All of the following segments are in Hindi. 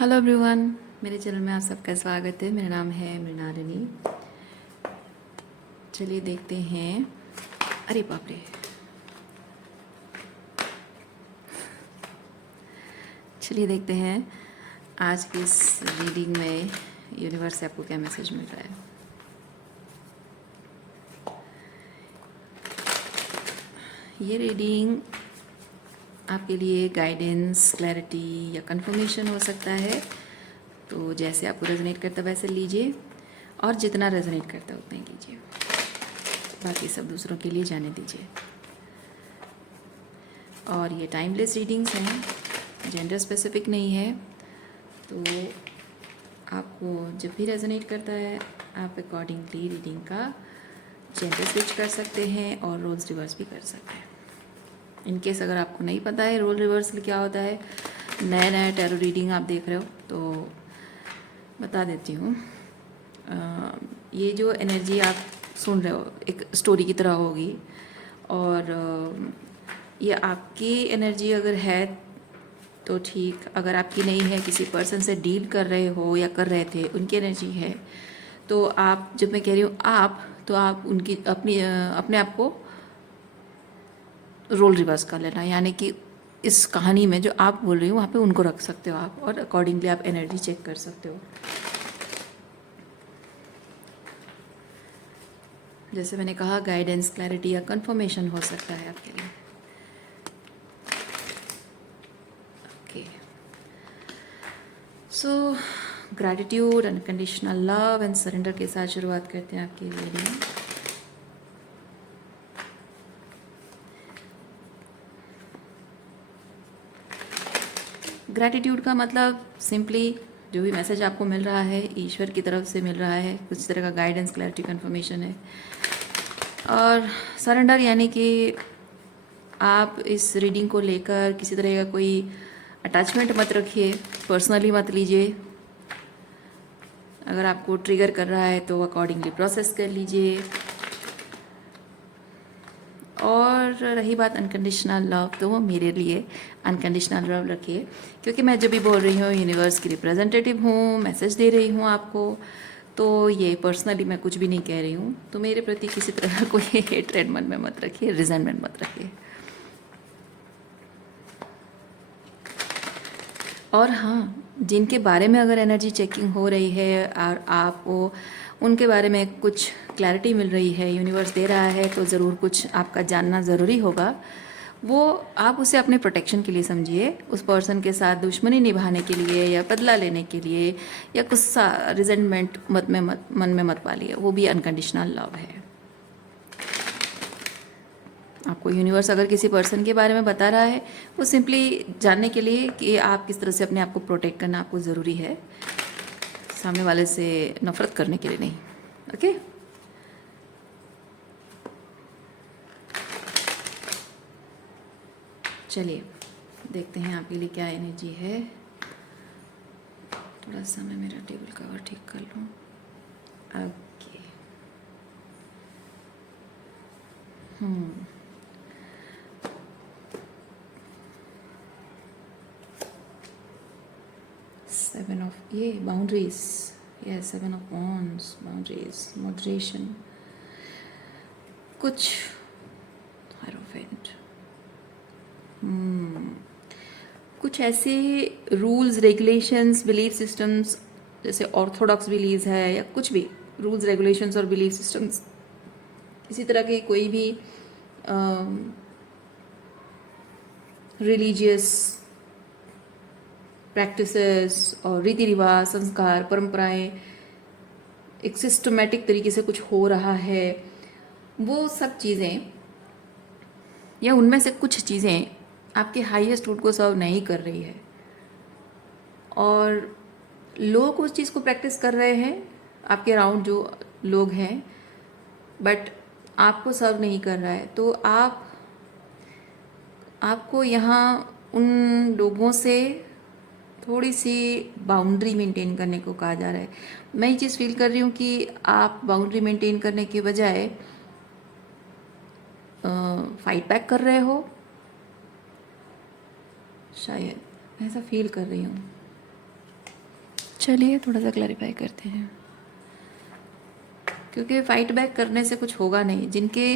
हेलो एवरीवन, मेरे चैनल में आप सबका स्वागत है। मेरा नाम है मृणालिनी। चलिए देखते हैं। अरे बाप रे, चलिए देखते हैं आज की इस रीडिंग में यूनिवर्स से आपको क्या मैसेज मिल रहा है। ये रीडिंग आपके लिए गाइडेंस, क्लैरिटी या कंफर्मेशन हो सकता है। तो जैसे आपको रेजोनेट करता है वैसे लीजिए, और जितना रेजोनेट करता है उतना ही लीजिए, बाकी सब दूसरों के लिए जाने दीजिए। और ये टाइमलेस रीडिंग्स हैं, जेंडर स्पेसिफिक नहीं है। तो आपको जब भी रेजोनेट करता है आप अकॉर्डिंगली रीडिंग का जेंडर स्विच कर सकते हैं और रोल्स रिवर्स भी कर सकते हैं। इनकेस अगर आपको नहीं पता है रोल रिवर्सल क्या होता है, नया नया टैरो रीडिंग आप देख रहे हो, तो बता देती हूँ। ये जो एनर्जी आप सुन रहे हो एक स्टोरी की तरह होगी, और ये आपकी एनर्जी अगर है तो ठीक, अगर आपकी नहीं है, किसी पर्सन से डील कर रहे हो या कर रहे थे उनकी एनर्जी है, तो आप, जब मैं कह रही हूँ आप, तो आप उनकी अपने आप को रोल रिवर्स कर लेना, यानी कि इस कहानी में जो आप बोल रही हो वहाँ पे उनको रख सकते हो आप, और अकॉर्डिंगली आप एनर्जी चेक कर सकते हो। जैसे मैंने कहा, गाइडेंस, क्लैरिटी या कंफर्मेशन हो सकता है आपके लिए। Okay, so gratitude, unconditional love and surrender के साथ शुरुआत करते हैं आपके लिए। ग्रैटिट्यूड का मतलब सिंपली जो भी मैसेज आपको मिल रहा है ईश्वर की तरफ से मिल रहा है, कुछ तरह का गाइडेंस, क्लैरिटी, कंफर्मेशन है। और सरेंडर यानी कि आप इस रीडिंग को लेकर किसी तरह का कोई अटैचमेंट मत रखिए, पर्सनली मत लीजिए। अगर आपको ट्रिगर कर रहा है तो अकॉर्डिंगली प्रोसेस कर लीजिए। और रही बात अनकंडीशनल लव, तो वो मेरे लिए अनकंडीशनल लव रखिए, क्योंकि मैं जब भी बोल रही हूँ यूनिवर्स की रिप्रेजेंटेटिव हूँ, मैसेज दे रही हूँ आपको, तो ये पर्सनली मैं कुछ भी नहीं कह रही हूँ। तो मेरे प्रति किसी तरह का कोई हेट्रेड मन में मत रखिए, रिजेंटमेंट मत रखिए। और हाँ, जिनके बारे में अगर एनर्जी चेकिंग हो रही है और आपको उनके बारे में कुछ क्लैरिटी मिल रही है, यूनिवर्स दे रहा है, तो ज़रूर कुछ आपका जानना ज़रूरी होगा। वो आप उसे अपने प्रोटेक्शन के लिए समझिए, उस पर्सन के साथ दुश्मनी निभाने के लिए या बदला लेने के लिए या गुस्सा, रिजेंटमेंट मन में मत पालिए। वो भी अनकंडीशनल लव है। आपको यूनिवर्स अगर किसी पर्सन के बारे में बता रहा है, वो सिंपली जानने के लिए कि आप किस तरह से अपने आप को प्रोटेक्ट करना आपको ज़रूरी है, सामने वाले से नफरत करने के लिए नहीं। ओके, चलिए देखते हैं आपके लिए क्या एनर्जी है। थोड़ा सा मैं मेरा टेबल कवर ठीक कर लूँ। ओके, सेवन ऑफ, ये बाउंड्रीज, ये seven of wands, boundaries, moderation, कुछ हायरोफेंट, कुछ ऐसे रूल्स, रेगुलेशंस, बिलीफ सिस्टम्स, जैसे ऑर्थोडॉक्स बिलीव्स है या कुछ भी रूल्स, रेगुलेशंस और बिलीफ सिस्टम्स, इसी तरह के कोई भी रिलीजियस प्रैक्टिसेस और रीति रिवाज, संस्कार, परंपराएं एक सिस्टमेटिक तरीके से कुछ हो रहा है, वो सब चीज़ें या उनमें से कुछ चीज़ें आपके हाईएस्ट रूट को सर्व नहीं कर रही है, और लोग उस चीज़ को प्रैक्टिस कर रहे हैं, आपके अराउंड जो लोग हैं, बट आपको सर्व नहीं कर रहा है। तो आपको यहाँ उन लोगों से थोड़ी सी बाउंड्री मेंटेन करने को कहा जा रहा है। मैं ये चीज़ फील कर रही हूँ कि आप बाउंड्री मेंटेन करने के बजाय फाइट बैक कर रहे हो, शायद ऐसा फील कर रही हूँ। चलिए थोड़ा सा क्लैरिफाई करते हैं, क्योंकि फाइट बैक करने से कुछ होगा नहीं। जिनके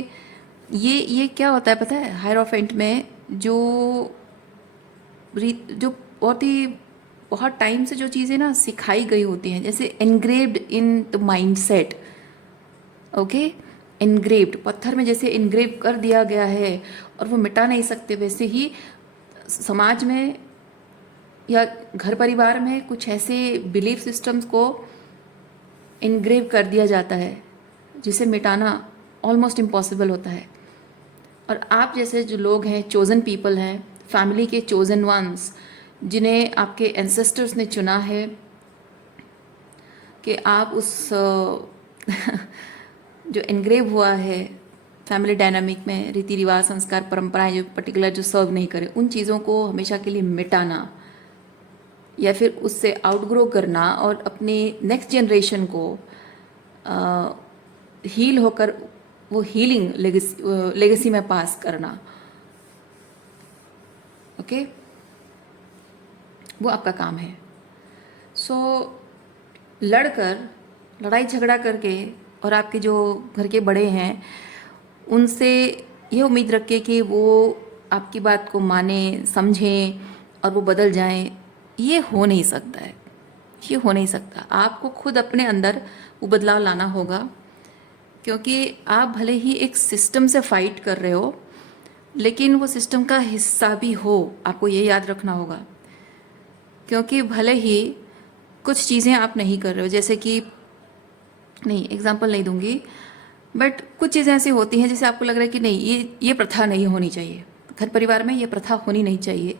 ये क्या होता है पता है, हायरोफेंट में जो जो बहुत टाइम से जो चीज़ें ना सिखाई गई होती हैं, जैसे engraved in the mind set, okay, engraved पत्थर में जैसे एनग्रेव कर दिया गया है और वो मिटा नहीं सकते, वैसे ही समाज में या घर परिवार में कुछ ऐसे बिलीफ सिस्टम्स को एनग्रेव कर दिया जाता है जिसे मिटाना ऑलमोस्ट इम्पॉसिबल होता है। और आप जैसे जो लोग हैं, चोज़न पीपल हैं, फैमिली के चोज़न वंस, जिन्हें आपके एंसेस्टर्स ने चुना है कि आप उस जो एनग्रेव हुआ है फैमिली डायनामिक में, रीति रिवाज, संस्कार, परंपराएं जो पर्टिकुलर जो सर्व नहीं करे, उन चीज़ों को हमेशा के लिए मिटाना या फिर उससे आउटग्रो करना और अपने नेक्स्ट जनरेशन को हील होकर वो हीलिंग लेगेसी में पास करना, ओके, वो आपका काम है। सो लड़ाई झगड़ा करके और आपके जो घर के बड़े हैं उनसे ये उम्मीद रखें कि वो आपकी बात को माने, समझें और वो बदल जाएं, ये हो नहीं सकता है, ये हो नहीं सकता। आपको खुद अपने अंदर वो बदलाव लाना होगा, क्योंकि आप भले ही एक सिस्टम से फाइट कर रहे हो, लेकिन वो सिस्टम का हिस्सा भी हो, आपको ये याद रखना होगा। क्योंकि भले ही कुछ चीज़ें आप नहीं कर रहे हो, जैसे कि नहीं एग्जांपल नहीं दूंगी, बट कुछ चीज़ें ऐसी होती हैं जैसे आपको लग रहा है कि नहीं ये प्रथा नहीं होनी चाहिए, घर परिवार में ये प्रथा होनी नहीं चाहिए,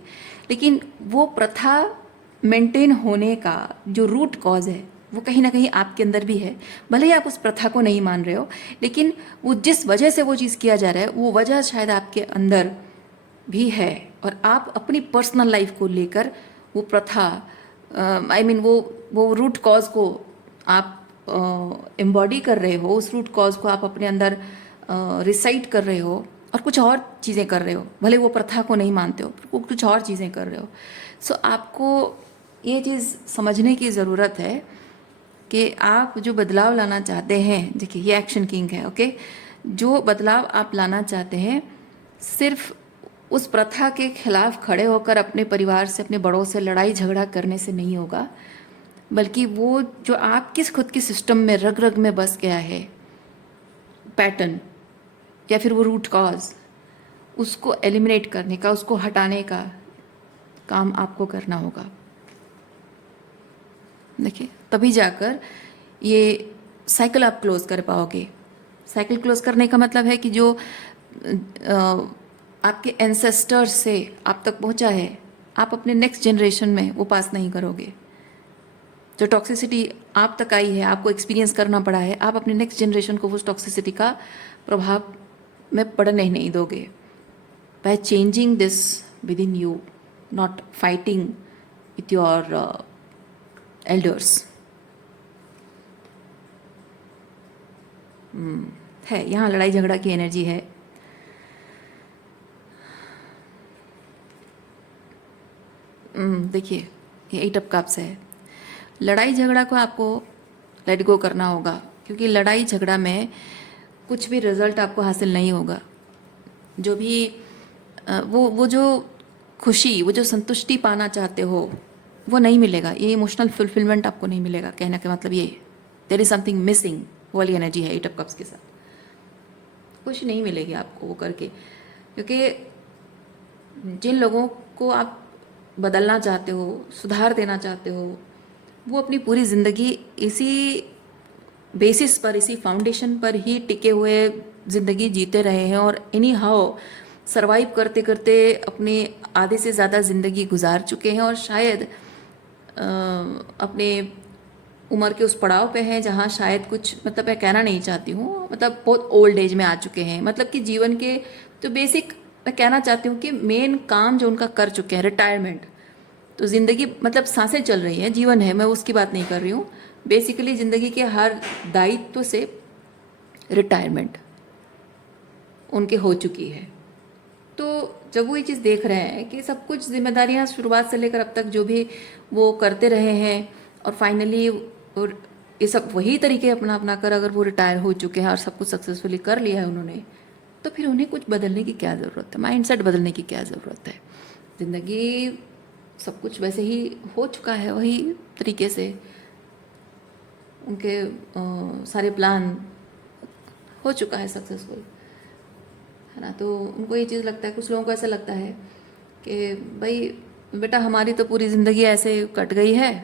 लेकिन वो प्रथा मेंटेन होने का जो रूट कॉज है वो कहीं ना कहीं आपके अंदर भी है। भले ही आप उस प्रथा को नहीं मान रहे हो, लेकिन वो जिस वजह से वो चीज़ किया जा रहा है वो वजह शायद आपके अंदर भी है, और आप अपनी पर्सनल लाइफ को लेकर वो प्रथा वो रूट कॉज को आप एम्बॉडी कर रहे हो, उस रूट कॉज को आप अपने अंदर रिसाइट कर रहे हो और कुछ और चीज़ें कर रहे हो। भले वो प्रथा को नहीं मानते हो, वो कुछ और चीज़ें कर रहे हो। सो आपको ये चीज़ समझने की ज़रूरत है कि आप जो बदलाव लाना चाहते हैं, देखिए ये एक्शन किंग है, ओके, जो बदलाव आप लाना चाहते हैं सिर्फ उस प्रथा के खिलाफ खड़े होकर अपने परिवार से, अपने बड़ों से लड़ाई झगड़ा करने से नहीं होगा, बल्कि वो जो आपके खुद के सिस्टम में रग रग में बस गया है पैटर्न या फिर वो रूट कॉज, उसको एलिमिनेट करने का, उसको हटाने का काम आपको करना होगा। देखिए तभी जाकर ये साइकिल आप क्लोज कर पाओगे। साइकिल क्लोज करने का मतलब है कि जो आपके एंसेस्टर्स से आप तक पहुंचा है, आप अपने नेक्स्ट जनरेशन में वो पास नहीं करोगे। जो टॉक्सिसिटी आप तक आई है, आपको एक्सपीरियंस करना पड़ा है, आप अपने नेक्स्ट जनरेशन को उस टॉक्सिसिटी का प्रभाव में पड़ने नहीं दोगे। By changing this with in you, not fighting with your elders. है यहाँ लड़ाई झगड़ा की एनर्जी है। देखिए ये 8 ऑफ कप्स है। लड़ाई झगड़ा को आपको लेट गो करना होगा, क्योंकि लड़ाई झगड़ा में कुछ भी रिजल्ट आपको हासिल नहीं होगा। जो भी वो जो खुशी, वो जो संतुष्टि पाना चाहते हो वो नहीं मिलेगा। ये इमोशनल फुलफिलमेंट आपको नहीं मिलेगा। कहने का मतलब ये देयर इज समथिंग मिसिंग, वो वाली एनर्जी है 8 ऑफ कप्स के साथ। खुशी नहीं मिलेगी आपको वो करके, क्योंकि जिन लोगों को आप बदलना चाहते हो, सुधार देना चाहते हो, वो अपनी पूरी ज़िंदगी इसी बेसिस पर, इसी फाउंडेशन पर ही टिके हुए ज़िंदगी जीते रहे हैं और एनी हाउ सरवाइव करते करते अपने आधे से ज़्यादा ज़िंदगी गुजार चुके हैं, और शायद अपने उम्र के उस पड़ाव पे हैं जहाँ शायद कुछ, मतलब मैं कहना नहीं चाहती हूँ, मतलब बहुत ओल्ड एज में आ चुके हैं, मतलब कि जीवन के जो बेसिक, मैं कहना चाहती हूँ कि मेन काम जो उनका कर चुके हैं, रिटायरमेंट। तो ज़िंदगी मतलब सांसें चल रही हैं, जीवन है, मैं उसकी बात नहीं कर रही हूँ। बेसिकली ज़िंदगी के हर दायित्व से रिटायरमेंट उनके हो चुकी है। तो जब वो ये चीज़ देख रहे हैं कि सब कुछ जिम्मेदारियाँ शुरुआत से लेकर अब तक जो भी वो करते रहे हैं और फाइनली और ये सब वही तरीके अपना अपना कर अगर वो रिटायर हो चुके हैं और सब कुछ सक्सेसफुली कर लिया है उन्होंने, तो फिर उन्हें कुछ बदलने की क्या ज़रूरत है, माइंडसेट बदलने की क्या ज़रूरत है। ज़िंदगी सब कुछ वैसे ही हो चुका है, वही तरीके से उनके सारे प्लान हो चुका है सक्सेसफुल, है ना। तो उनको ये चीज़ लगता है, कुछ लोगों को ऐसा लगता है कि भाई बेटा हमारी तो पूरी ज़िंदगी ऐसे कट गई है,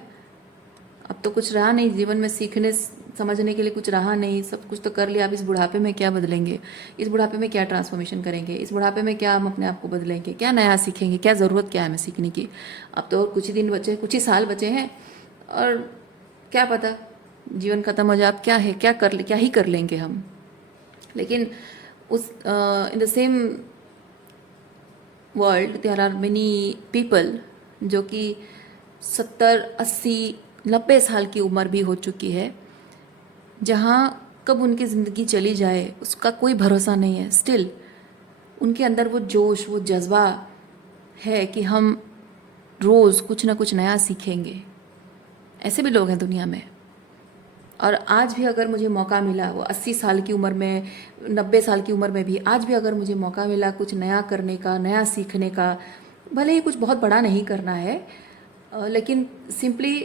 अब तो कुछ रहा नहीं जीवन में, सीखने समझने के लिए कुछ रहा नहीं, सब कुछ तो कर लिया, अब इस बुढ़ापे में क्या बदलेंगे, इस बुढ़ापे में क्या ट्रांसफॉर्मेशन करेंगे, इस बुढ़ापे में क्या हम अपने आप को बदलेंगे, क्या नया सीखेंगे, क्या ज़रूरत क्या है हमें सीखने की। अब तो कुछ ही दिन बचे, कुछ ही साल बचे हैं, और क्या पता जीवन ख़त्म हो जाए, अब क्या है, क्या ही कर लेंगे हम। लेकिन उस in the same world there are many people जो कि 70, 80, 90 साल की उम्र भी हो चुकी है, जहाँ कब उनकी ज़िंदगी चली जाए उसका कोई भरोसा नहीं है। स्टिल उनके अंदर वो जोश, वो जज्बा है कि हम रोज़ कुछ ना कुछ नया सीखेंगे। ऐसे भी लोग हैं दुनिया में। और आज भी अगर मुझे मौका मिला, वो 80 साल की उम्र में, 90 साल की उम्र में भी आज भी अगर मुझे मौका मिला कुछ नया करने का, नया सीखने का, भले ही कुछ बहुत बड़ा नहीं करना है, लेकिन सिंपली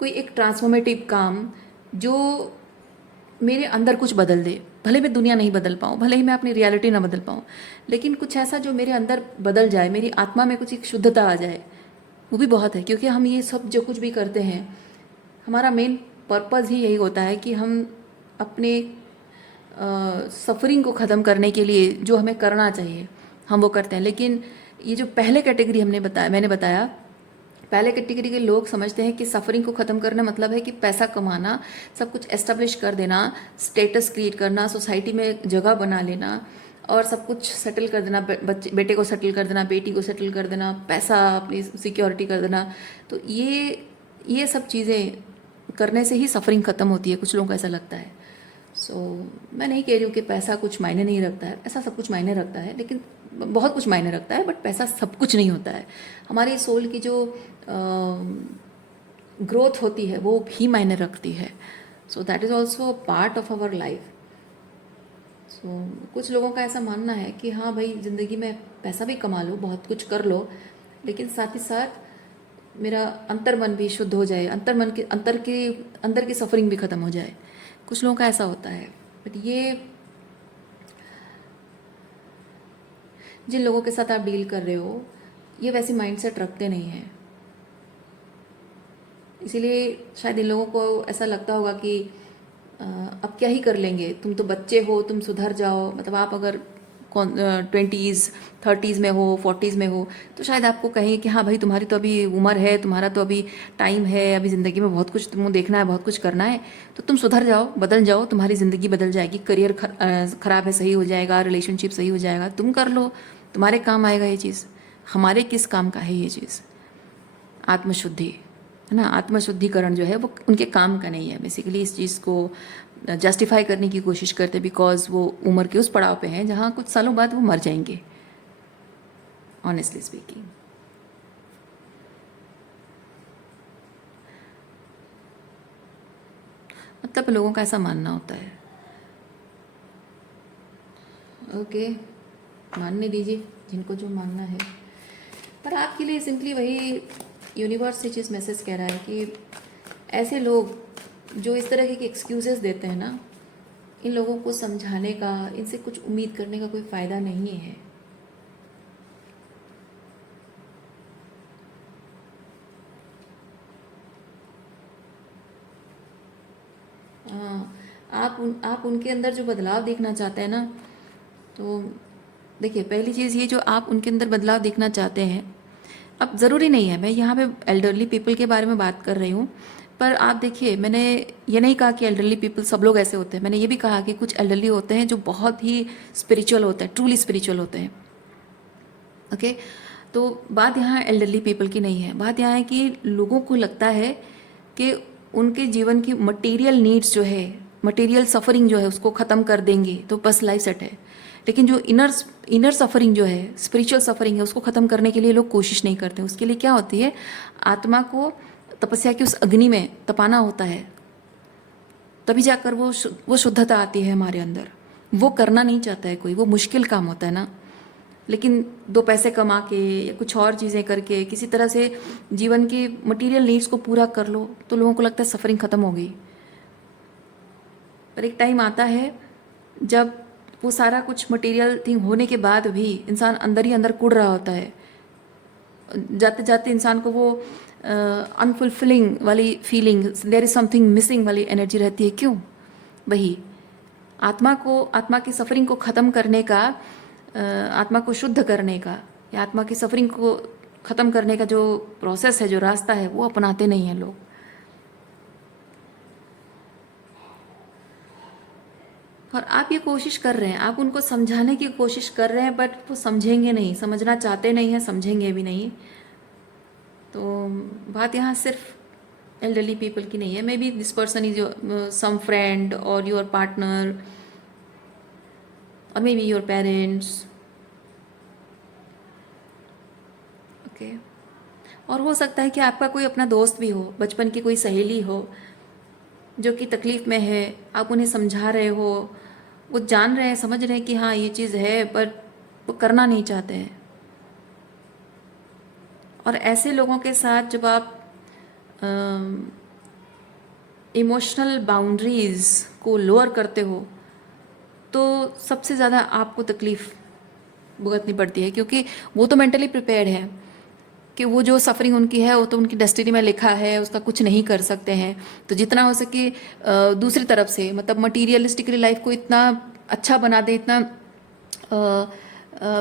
कोई एक ट्रांसफॉर्मेटिव काम जो मेरे अंदर कुछ बदल दे। भले मैं दुनिया नहीं बदल पाऊँ, भले ही मैं अपनी रियलिटी ना बदल पाऊँ, लेकिन कुछ ऐसा जो मेरे अंदर बदल जाए, मेरी आत्मा में कुछ एक शुद्धता आ जाए, वो भी बहुत है। क्योंकि हम ये सब जो कुछ भी करते हैं, हमारा मेन पर्पज़ ही यही होता है कि हम अपने सफरिंग को ख़त्म करने के लिए जो हमें करना चाहिए हम वो करते हैं। लेकिन ये जो पहले कैटेगरी मैंने बताया, पहले कैटेगरी के लोग समझते हैं कि सफरिंग को ख़त्म करना मतलब है कि पैसा कमाना, सब कुछ एस्टेब्लिश कर देना, स्टेटस क्रिएट करना, सोसाइटी में जगह बना लेना और सब कुछ सेटल कर देना, बेटे को सेटल कर देना, बेटी को सेटल कर देना, पैसा अपनी सिक्योरिटी कर देना। तो ये सब चीज़ें करने से ही सफरिंग ख़त्म होती है, कुछ लोगों को ऐसा लगता है। मैं नहीं कह रही हूँ कि पैसा कुछ मायने नहीं रखता है, ऐसा सब कुछ मायने रखता है, लेकिन बहुत कुछ मायने रखता है, बट पैसा सब कुछ नहीं होता है। हमारी सोल की जो ग्रोथ होती है वो भी मायने रखती है। So that is also part of our life. So कुछ लोगों का ऐसा मानना है कि हाँ भाई ज़िंदगी में पैसा भी कमा लो, बहुत कुछ कर लो, लेकिन साथ ही साथ मेरा अंतर्मन भी शुद्ध हो जाए, अंदर की सफरिंग भी ख़त्म हो जाए। कुछ लोगों का ऐसा होता है। बट ये जिन लोगों के साथ आप डील कर रहे हो, ये वैसी माइंडसेट रखते नहीं हैं, इसीलिए शायद इन लोगों को ऐसा लगता होगा कि अब क्या ही कर लेंगे, तुम तो बच्चे हो, तुम सुधर जाओ। मतलब आप अगर 20s 30s में हो, 40s में हो, तो शायद आपको कहें कि हाँ भाई तुम्हारी तो अभी उम्र है, तुम्हारा तो अभी टाइम है, अभी ज़िंदगी में बहुत कुछ तुमको देखना है, बहुत कुछ करना है, तो तुम सुधर जाओ, बदल जाओ, तुम्हारी ज़िंदगी बदल जाएगी, करियर ख़राब है सही हो जाएगा, रिलेशनशिप सही हो जाएगा, तुम कर लो, तुम्हारे काम आएगा ये चीज़। हमारे किस काम का है ये चीज़? आत्मशुद्धि, है ना। आत्मशुद्धिकरण जो है वो उनके काम का नहीं है। बेसिकली इस चीज़ को जस्टिफाई करने की कोशिश करते, बिकॉज वो उम्र के उस पड़ाव पे हैं जहाँ कुछ सालों बाद वो मर जाएंगे, ऑनेस्टली स्पीकिंग। मतलब लोगों का ऐसा मानना होता है। ओके, मानने दीजिए जिनको जो मानना है, पर आपके लिए सिंपली वही यूनिवर्स से चीज़ मैसेज कह रहा है कि ऐसे लोग जो इस तरह के एक्सक्यूजेस देते हैं ना, इन लोगों को समझाने का, इनसे कुछ उम्मीद करने का कोई फ़ायदा नहीं है। आप उनके अंदर जो बदलाव देखना चाहते हैं ना, तो देखिए पहली चीज़ ये, जो आप उनके अंदर बदलाव देखना चाहते हैं, अब ज़रूरी नहीं है, मैं यहाँ पे एल्डरली पीपल के बारे में बात कर रही हूँ, पर आप देखिए मैंने ये नहीं कहा कि एल्डरली पीपल सब लोग ऐसे होते हैं। मैंने ये भी कहा कि कुछ एल्डरली होते हैं जो बहुत ही स्पिरिचुअल होते हैं, ट्रूली स्पिरिचुअल होते हैं। ओके, तो बात यहाँ एल्डरली पीपल की नहीं है, बात यहाँ है कि लोगों को लगता है कि उनके जीवन की मटेरियल नीड्स जो है, मटेरियल सफरिंग जो है उसको ख़त्म कर देंगे तो बस लाइफ सेट है। लेकिन जो इनर सफरिंग जो है, स्पिरिचुअल सफरिंग है, उसको ख़त्म करने के लिए लोग कोशिश नहीं करते। उसके लिए क्या होती है, आत्मा को तपस्या की उस अग्नि में तपाना होता है, तभी जाकर वो शुद्धता आती है हमारे अंदर। वो करना नहीं चाहता है कोई, वो मुश्किल काम होता है ना। लेकिन दो पैसे कमा के या कुछ और चीज़ें करके किसी तरह से जीवन की मटेरियल नीड्स को पूरा कर लो तो लोगों को लगता है सफरिंग ख़त्म हो गई। पर एक टाइम आता है जब वो सारा कुछ मटेरियल थिंग होने के बाद भी इंसान अंदर ही अंदर कुढ़ रहा होता है। जाते जाते इंसान को वो अनफुलफिलिंग वाली feeling, there is something missing वाली एनर्जी रहती है। क्यों? वही आत्मा की सफरिंग को ख़त्म करने का, आत्मा को शुद्ध करने का या आत्मा की सफरिंग को ख़त्म करने का जो प्रोसेस है, जो रास्ता है, वो अपनाते नहीं हैं लोग। और आप ये कोशिश कर रहे हैं, आप उनको समझाने की कोशिश कर रहे हैं, बट वो समझेंगे नहीं, समझना चाहते नहीं हैं, समझेंगे भी नहीं। तो बात यहाँ सिर्फ एल्डरली पीपल की नहीं है। May be this person is your some friend और योर पार्टनर और may be your parents. Okay. और हो सकता है कि आपका कोई अपना दोस्त भी हो, बचपन की कोई सहेली हो जो कि तकलीफ़ में है, आप उन्हें समझा रहे हो, वो जान रहे हैं, समझ रहे हैं कि हाँ ये चीज़ है, पर वो करना नहीं चाहते हैं। और ऐसे लोगों के साथ जब आप इमोशनल बाउंड्रीज़ को लोअर करते हो तो सबसे ज़्यादा आपको तकलीफ़ भुगतनी पड़ती है, क्योंकि वो तो मेंटली प्रिपेयर्ड है कि वो जो सफरिंग उनकी है वो तो उनकी डेस्टिनी में लिखा है, उसका कुछ नहीं कर सकते हैं। तो जितना हो सके दूसरी तरफ से, मतलब मटीरियलिस्टिकली लाइफ को इतना अच्छा बना दे, इतना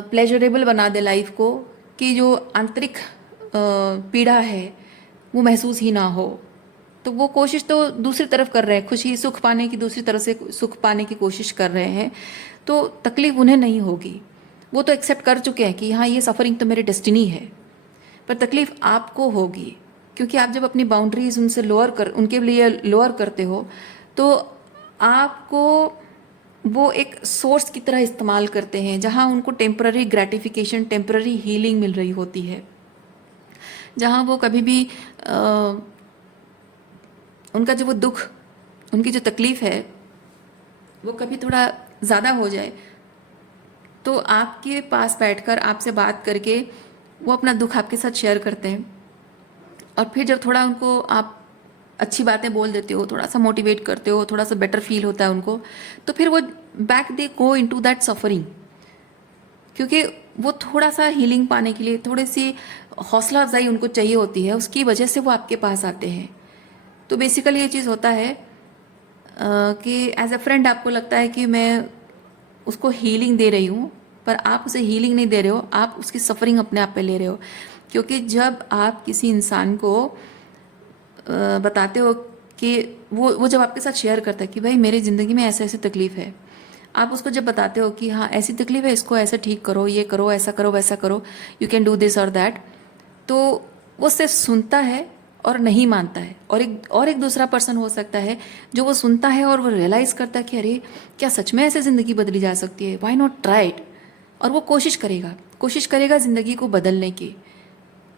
प्लेजरेबल बना दे लाइफ को कि जो आंतरिक पीड़ा है वो महसूस ही ना हो। तो वो कोशिश तो दूसरी तरफ कर रहे हैं, खुशी सुख पाने की दूसरी तरफ से सुख पाने की कोशिश कर रहे हैं। तो तकलीफ उन्हें नहीं होगी, वो तो एक्सेप्ट कर चुके हैं कि हाँ ये सफरिंग तो मेरी डेस्टिनी है। पर तकलीफ आपको होगी, क्योंकि आप जब अपनी बाउंड्रीज उनके लिए लोअर करते हो तो आपको वो एक सोर्स की तरह इस्तेमाल करते हैं, जहाँ उनको टेम्पररी ग्रेटिफिकेशन, टेम्पररी हीलिंग मिल रही होती है, जहाँ वो कभी भी उनका जो वो दुख, उनकी जो तकलीफ़ है वो कभी थोड़ा ज़्यादा हो जाए तो आपके पास बैठकर आपसे बात करके वो अपना दुख आपके साथ शेयर करते हैं। और फिर जब थोड़ा उनको आप अच्छी बातें बोल देते हो, थोड़ा सा मोटिवेट करते हो, थोड़ा सा बेटर फील होता है उनको, तो फिर वो back they go into that suffering, क्योंकि वो थोड़ा सा हीलिंग पाने के लिए, थोड़ी सी हौसला अफजाई उनको चाहिए होती है, उसकी वजह से वो आपके पास आते हैं। तो बेसिकली ये चीज़ होता है कि एज अ फ्रेंड आपको लगता है कि मैं उसको हीलिंग दे रही हूँ, पर आप उसे हीलिंग नहीं दे रहे हो, आप उसकी सफरिंग अपने आप पे ले रहे हो। क्योंकि जब आप किसी इंसान को बताते हो कि वो जब आपके साथ शेयर करता है कि भाई मेरी ज़िंदगी में ऐसे ऐसी तकलीफ़ है, आप उसको जब बताते हो कि हाँ ऐसी तकलीफ़ है, इसको ऐसे ठीक करो, ये करो, ऐसा करो, वैसा करो, यू कैन डू दिस और दैट, तो वो सिर्फ सुनता है और नहीं मानता है। और एक दूसरा पर्सन हो सकता है जो वो सुनता है और वो रियलाइज़ करता है कि अरे क्या सच में ऐसे ज़िंदगी बदली जा सकती है, व्हाई नॉट ट्राई इट। और वो कोशिश करेगा ज़िंदगी को बदलने की।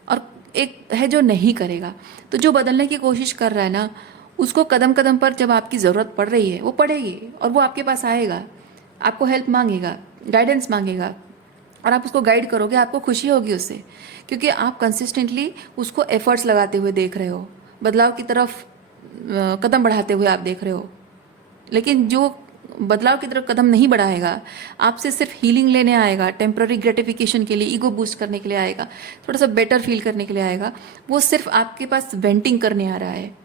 और एक है जो नहीं करेगा। तो जो बदलने की कोशिश कर रहा है ना, उसको कदम कदम पर जब आपकी ज़रूरत पड़ रही है वो पड़ेगी और वो आपके पास आएगा, आपको हेल्प मांगेगा, गाइडेंस मांगेगा, और आप उसको गाइड करोगे, आपको खुशी होगी उससे, क्योंकि आप कंसिस्टेंटली उसको एफर्ट्स लगाते हुए देख रहे हो, बदलाव की तरफ कदम बढ़ाते हुए आप देख रहे हो। लेकिन जो बदलाव की तरफ कदम नहीं बढ़ाएगा, आपसे सिर्फ हीलिंग लेने आएगा, टेम्प्ररी ग्रेटिफिकेशन के लिए, ईगो बूस्ट करने के लिए आएगा, थोड़ा सा बेटर फील करने के लिए आएगा, वो सिर्फ आपके पास वेंटिंग करने आ रहा है।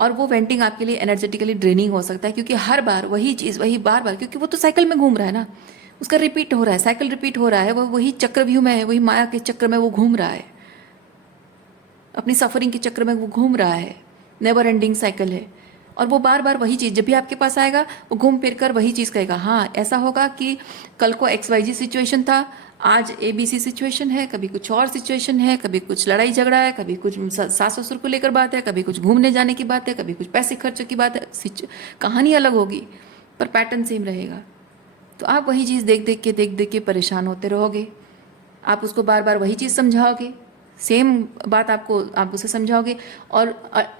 और वो वेंटिंग आपके लिए एनर्जेटिकली ड्रेनिंग हो सकता है, क्योंकि हर बार वही चीज़, वही बार बार, क्योंकि वो तो साइकिल में घूम रहा है ना, उसका रिपीट हो रहा है, साइकिल रिपीट हो रहा है, वो वही चक्रव्यूह में है, वही माया के चक्र में वो घूम रहा है, अपनी सफरिंग के चक्र में वो घूम रहा है, नेवर एंडिंग साइकिल है। और वो बार बार वही चीज़, जब भी आपके पास आएगा वो घूम फिर कर वही चीज़ कहेगा, हाँ ऐसा होगा कि कल को XYZ सिचुएशन था, आज ABC सिचुएशन है, कभी कुछ और सिचुएशन है, कभी कुछ लड़ाई झगड़ा है, कभी कुछ सास ससुर को लेकर बात है, कभी कुछ घूमने जाने की बात है, कभी कुछ पैसे खर्च की बात है, कहानी अलग होगी पर पैटर्न सेम रहेगा। तो आप वही चीज़ देख देख के परेशान होते रहोगे, आप उसको बार बार वही चीज़ समझाओगे, सेम बात आप उसे समझाओगे, और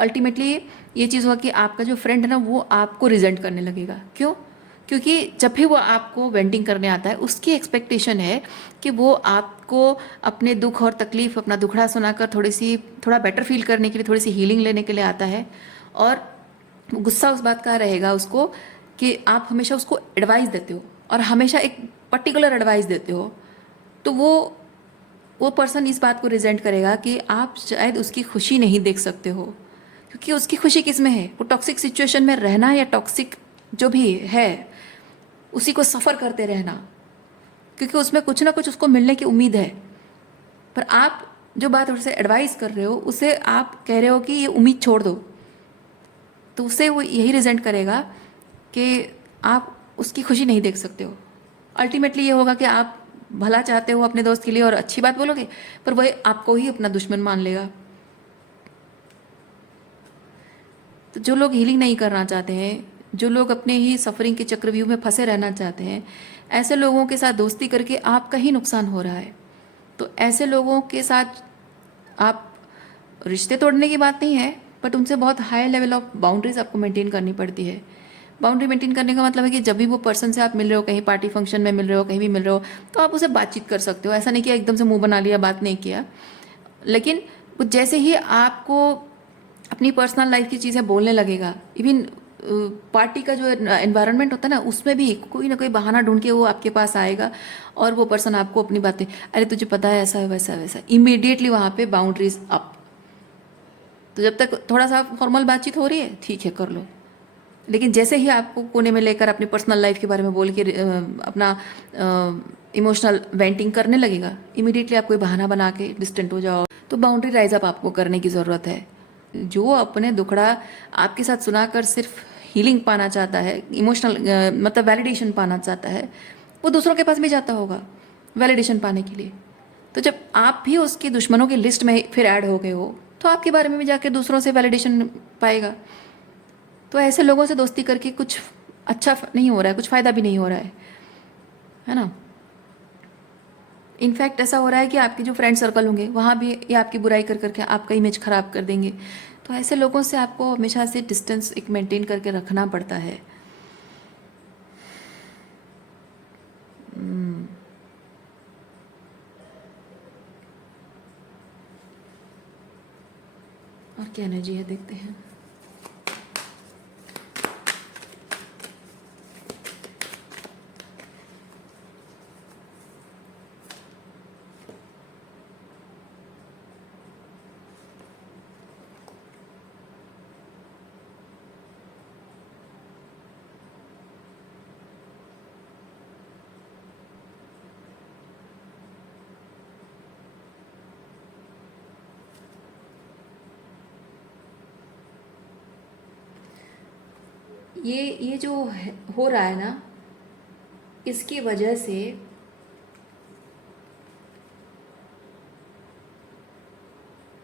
अल्टीमेटली ये चीज़ होगा कि आपका जो फ्रेंड है ना वो आपको रिजेंट करने लगेगा। क्यों? क्योंकि जब भी वो आपको वेंटिंग करने आता है उसकी एक्सपेक्टेशन है कि वो आपको अपने दुख और तकलीफ, अपना दुखड़ा सुनाकर थोड़ा बेटर फील करने के लिए, थोड़ी सी हीलिंग लेने के लिए आता है। और गुस्सा उस बात का रहेगा उसको कि आप हमेशा उसको एडवाइस देते हो और हमेशा एक पर्टिकुलर एडवाइस देते हो। तो वो पर्सन इस बात को रिजेंट करेगा कि आप शायद उसकी खुशी नहीं देख सकते हो, क्योंकि उसकी खुशी किस में है? वो टॉक्सिक सिचुएशन में रहना, या टॉक्सिक जो भी है उसी को सफ़र करते रहना, क्योंकि उसमें कुछ ना कुछ उसको मिलने की उम्मीद है। पर आप जो बात उसे एडवाइस कर रहे हो उसे आप कह रहे हो कि ये उम्मीद छोड़ दो, तो उसे वो यही रिजेंट करेगा कि आप उसकी खुशी नहीं देख सकते हो। अल्टीमेटली ये होगा कि आप भला चाहते हो अपने दोस्त के लिए और अच्छी बात बोलोगे, पर वह आपको ही अपना दुश्मन मान लेगा। तो जो लोग हीलिंग नहीं करना चाहते हैं, जो लोग अपने ही सफरिंग के चक्रव्यूह में फंसे रहना चाहते हैं, ऐसे लोगों के साथ दोस्ती करके आपका ही नुकसान हो रहा है। तो ऐसे लोगों के साथ आप, रिश्ते तोड़ने की बात नहीं है, बट उनसे बहुत हाई लेवल ऑफ बाउंड्रीज आपको मेंटेन करनी पड़ती है। बाउंड्री मेंटेन करने का मतलब है कि जब भी वो पर्सन से आप मिल रहे हो, कहीं पार्टी फंक्शन में मिल रहे हो, कहीं भी मिल रहे हो, तो आप उसे बातचीत कर सकते हो। ऐसा नहीं कि एकदम से मुंह बना लिया, बात नहीं किया। लेकिन वो जैसे ही आपको अपनी पर्सनल लाइफ की चीज़ें बोलने लगेगा, इवन पार्टी का जो एनवायरनमेंट होता है ना, उसमें भी कोई ना कोई बहाना ढूंढ के वो आपके पास आएगा और वो पर्सन आपको अपनी बातें, अरे तुझे पता है ऐसा है वैसा है वैसा, इमीडिएटली वहाँ पे बाउंड्रीज अप। तो जब तक थोड़ा सा फॉर्मल बातचीत हो रही है ठीक है, कर लो। लेकिन जैसे ही आपको कोने में लेकर अपनी पर्सनल लाइफ के बारे में बोल के अपना इमोशनल वेंटिंग करने लगेगा, इमीडिएटली आप कोई बहाना बना के डिस्टेंट हो जाओ। तो बाउंड्री राइज अप आपको करने की ज़रूरत है। जो अपने दुखड़ा आपके साथ सुनाकर सिर्फ हीलिंग पाना चाहता है, इमोशनल मतलब वैलिडेशन पाना चाहता है, वो दूसरों के पास भी जाता होगा वैलिडेशन पाने के लिए। तो जब आप भी उसकी दुश्मनों की लिस्ट में फिर ऐड हो गए हो, तो आपके बारे में भी जाके दूसरों से वैलिडेशन पाएगा। तो ऐसे लोगों से दोस्ती करके कुछ अच्छा नहीं हो रहा है, कुछ फ़ायदा भी नहीं हो रहा है ना। इनफैक्ट ऐसा हो रहा है कि आपके जो फ्रेंड सर्कल होंगे वहाँ भी ये आपकी बुराई कर करके आपका इमेज ख़राब कर देंगे। तो ऐसे लोगों से आपको हमेशा से डिस्टेंस एक मेंटेन करके रखना पड़ता है। और क्या एनर्जी है देखते हैं। ये जो हो रहा है ना, इसकी वजह से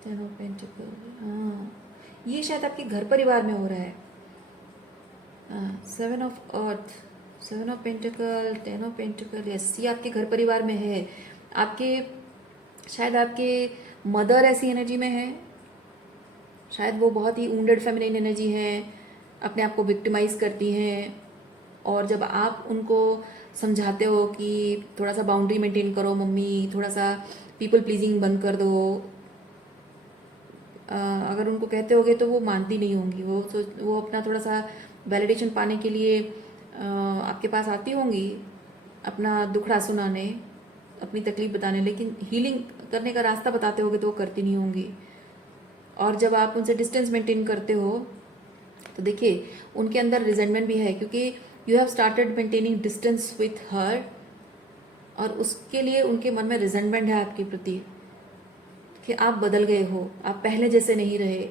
टेन ऑफ पेंटिकल, हाँ, ये शायद आपके घर परिवार में हो रहा है। हाँ, seven of earth, seven of pentacle, ten of pentacle, yes, ये आपके घर परिवार में है। आपके, शायद आपके मदर ऐसी एनर्जी में है, शायद वो बहुत ही वुंडेड फेमिनिन एनर्जी है, अपने आप को विक्टिमाइज करती हैं। और जब आप उनको समझाते हो कि थोड़ा सा बाउंड्री मेंटेन करो मम्मी, थोड़ा सा पीपल प्लीजिंग बंद कर दो, अगर उनको कहते होगे तो वो मानती नहीं होंगी। वो अपना थोड़ा सा वैलिडेशन पाने के लिए आपके पास आती होंगी, अपना दुखड़ा सुनाने, अपनी तकलीफ बताने, लेकिन हीलिंग करने का रास्ता बताते होगे तो वो करती नहीं होंगी। और जब आप उनसे डिस्टेंस मेंटेन करते हो तो देखिए उनके अंदर रिजेंटमेंट भी है, क्योंकि you have started maintaining distance with her, और उसके लिए उनके मन में रिजेंटमेंट है आपके प्रति कि आप बदल गए हो, आप पहले जैसे नहीं रहे।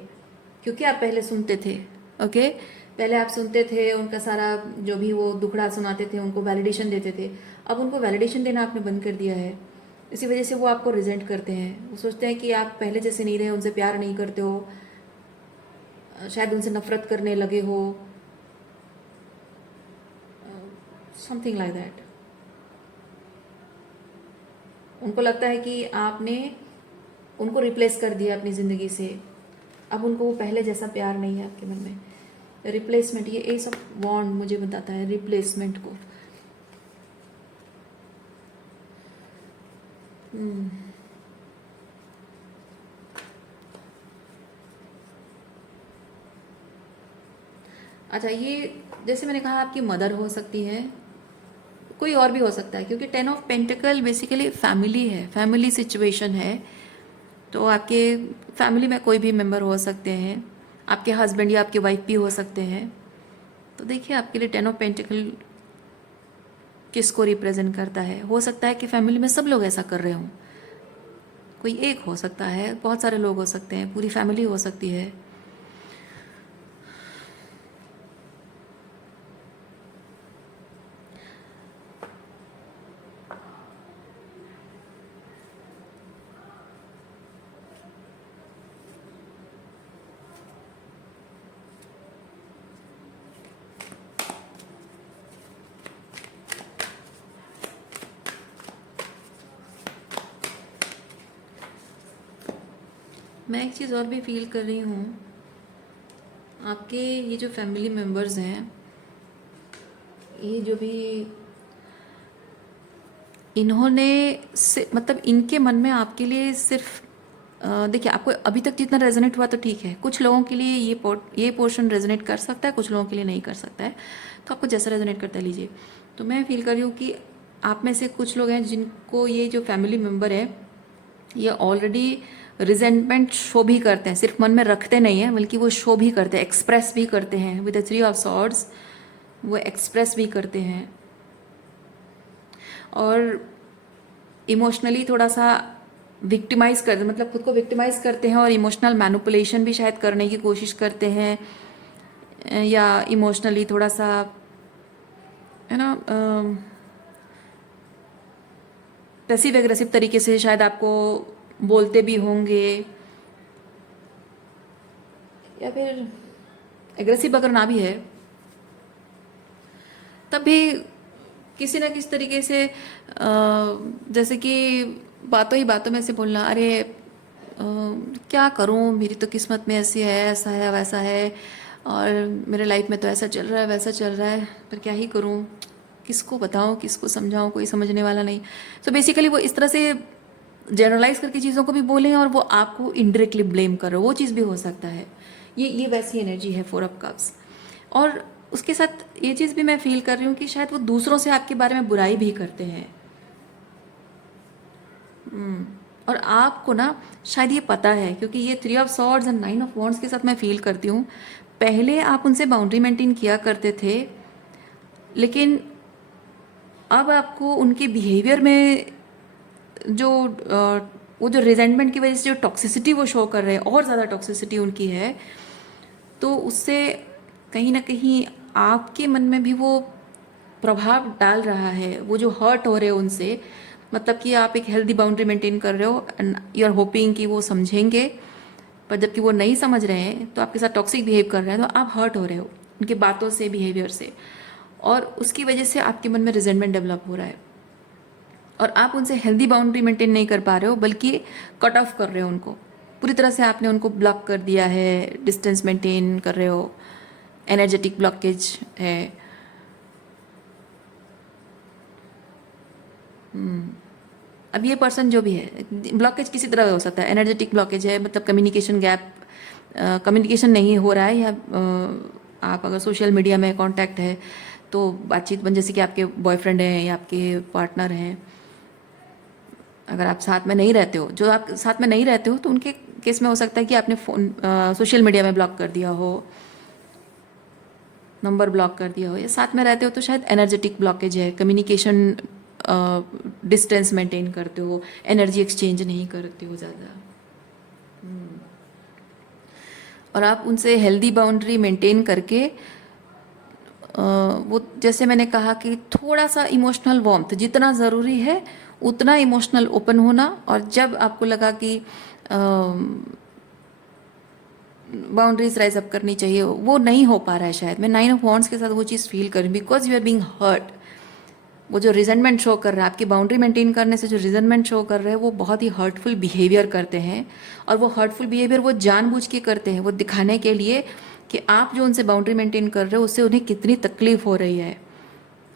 क्योंकि आप पहले सुनते थे, ओके, पहले आप सुनते थे उनका सारा, जो भी वो दुखड़ा सुनाते थे उनको वैलिडेशन देते थे। अब उनको वैलिडेशन देना आपने बंद कर दिया है, इसी वजह से वो आपको रिजेंट करते हैं। वो सोचते हैं कि आप पहले जैसे नहीं रहे, उनसे प्यार नहीं करते हो, शायद उनसे नफरत करने लगे हो, समथिंग लाइक दैट। उनको लगता है कि आपने उनको रिप्लेस कर दिया अपनी ज़िंदगी से, अब उनको वो पहले जैसा प्यार नहीं है आपके मन में। रिप्लेसमेंट, ये एस ऑफ वॉन्ड मुझे बताता है रिप्लेसमेंट को। अच्छा, ये जैसे मैंने कहा आपकी मदर हो सकती है, कोई और भी हो सकता है, क्योंकि 10 ऑफ पेंटिकल बेसिकली फैमिली है, फैमिली सिचुएशन है। तो आपके फैमिली में कोई भी मेंबर हो सकते हैं, आपके हस्बैंड या आपके वाइफ भी हो सकते हैं। तो देखिए आपके लिए 10 ऑफ पेंटिकल किसको रिप्रेजेंट करता है। हो सकता है कि फैमिली में सब लोग ऐसा कर रहे हों, कोई एक हो सकता है, बहुत सारे लोग हो सकते हैं, पूरी फैमिली हो सकती है। मैं एक चीज़ और भी फील कर रही हूँ, आपके ये जो फैमिली मेम्बर्स हैं, ये जो भी इन्होंने से मतलब इनके मन में आपके लिए सिर्फ देखिए, आपको अभी तक जितना रेजोनेट हुआ तो ठीक है, कुछ लोगों के लिए ये पोर्शन रेजोनेट कर सकता है, कुछ लोगों के लिए नहीं कर सकता है। तो आपको जैसा रेजोनेट करता है लीजिए। तो मैं फील कर रही हूँ कि आप में से कुछ लोग हैं जिनको ये जो फैमिली मेम्बर है, ये ऑलरेडी रिजेंटमेंट शो भी करते हैं, सिर्फ मन में रखते नहीं हैं बल्कि वो शो भी करते हैं, एक्सप्रेस भी करते हैं। विद द 3 ऑफ सॉर्ड्स वो एक्सप्रेस भी करते हैं, और इमोशनली थोड़ा सा विक्टिमाइज करते, मतलब खुद को विक्टिमाइज करते हैं, और इमोशनल मैनिपुलेशन भी शायद करने की कोशिश करते हैं, या इमोशनली थोड़ा सा है ना पैसिव एग्रेसिव तरीके से शायद आपको बोलते भी होंगे, या फिर एग्रेसिव अगर ना भी है तब भी किसी ना किसी तरीके से जैसे कि बातों ही बातों में से बोलना, अरे क्या करूं, मेरी तो किस्मत में ऐसी है, ऐसा है वैसा है, और मेरे लाइफ में तो ऐसा चल रहा है वैसा चल रहा है, पर क्या ही करूं, किसको बताऊं किसको समझाऊं, कोई समझने वाला नहीं। सो बेसिकली वो इस तरह से जनरलाइज करके चीज़ों को भी बोलें और वो आपको इनडायरेक्टली ब्लेम कर रहे हो, वो चीज़ भी हो सकता है। ये वैसी एनर्जी है 4 ऑफ कप्स। और उसके साथ ये चीज़ भी मैं फील कर रही हूँ कि शायद वो दूसरों से आपके बारे में बुराई भी करते हैं। और आपको ना शायद ये पता है, क्योंकि ये 3 of swords and 9 of wands के साथ मैं फील करती हूँ, पहले आप उनसे बाउंड्री मेंटेन किया करते थे, लेकिन अब आपको उनके बिहेवियर में जो वो जो रिजेंटमेंट की वजह से जो टॉक्सिसिटी वो शो कर रहे हैं, और ज़्यादा टॉक्सिसिटी उनकी है, तो उससे कहीं ना कहीं आपके मन में भी वो प्रभाव डाल रहा है, वो जो हर्ट हो रहे हो उनसे। मतलब कि आप एक हेल्दी बाउंड्री मेंटेन कर रहे हो एंड यू आर होपिंग कि वो समझेंगे, पर जबकि वो नहीं समझ रहे हैं तो आपके साथ टॉक्सिक बिहेव कर रहे हैं, तो आप हर्ट हो रहे हो उनके बातों से, बिहेवियर से, और उसकी वजह से आपके मन में रिजेंटमेंट डेवलप हो रहा है, और आप उनसे हेल्दी बाउंड्री मेंटेन नहीं कर पा रहे हो बल्कि कट ऑफ कर रहे हो उनको पूरी तरह से, आपने उनको ब्लॉक कर दिया है, डिस्टेंस मेंटेन कर रहे हो, एनर्जेटिक ब्लॉकेज है। अब ये पर्सन जो भी है, ब्लॉकेज किसी तरह का हो सकता है, एनर्जेटिक ब्लॉकेज है, मतलब कम्युनिकेशन गैप, कम्युनिकेशन नहीं हो रहा है, या आप अगर सोशल मीडिया में कांटेक्ट है तो बातचीत बन, जैसे कि आपके बॉयफ्रेंड हैं या आपके पार्टनर हैं, अगर आप साथ में नहीं रहते हो, जो आप साथ में नहीं रहते हो, तो उनके केस में हो सकता है कि आपने फ़ोन सोशल मीडिया में ब्लॉक कर दिया हो, नंबर ब्लॉक कर दिया हो, या साथ में रहते हो तो शायद एनर्जेटिक ब्लॉकेज है, कम्युनिकेशन डिस्टेंस मेंटेन करते हो, एनर्जी एक्सचेंज नहीं करते हो ज़्यादा, और आप उनसे हेल्दी बाउंड्री मेंटेन करके वो जैसे मैंने कहा कि थोड़ा सा इमोशनल वार्मथ जितना ज़रूरी है उतना इमोशनल ओपन होना, और जब आपको लगा कि बाउंड्रीज राइज अप करनी चाहिए, वो नहीं हो पा रहा है शायद, मैं 9 ऑफ वॉन्ड्स के साथ वो चीज़ फील करूँ, because you are being hurt, वो जो रिजेंटमेंट शो कर रहा है, आपकी बाउंड्री मेंटेन करने से जो रिजेंटमेंट शो कर रहे हैं, वो बहुत ही हर्टफुल बिहेवियर करते हैं। और वो हर्टफुल बिहेवियर वो जानबूझ के करते हैं, वो दिखाने के लिए कि आप जो उनसे बाउंड्री मेंटेन कर रहे हो उससे उन्हें कितनी तकलीफ हो रही है,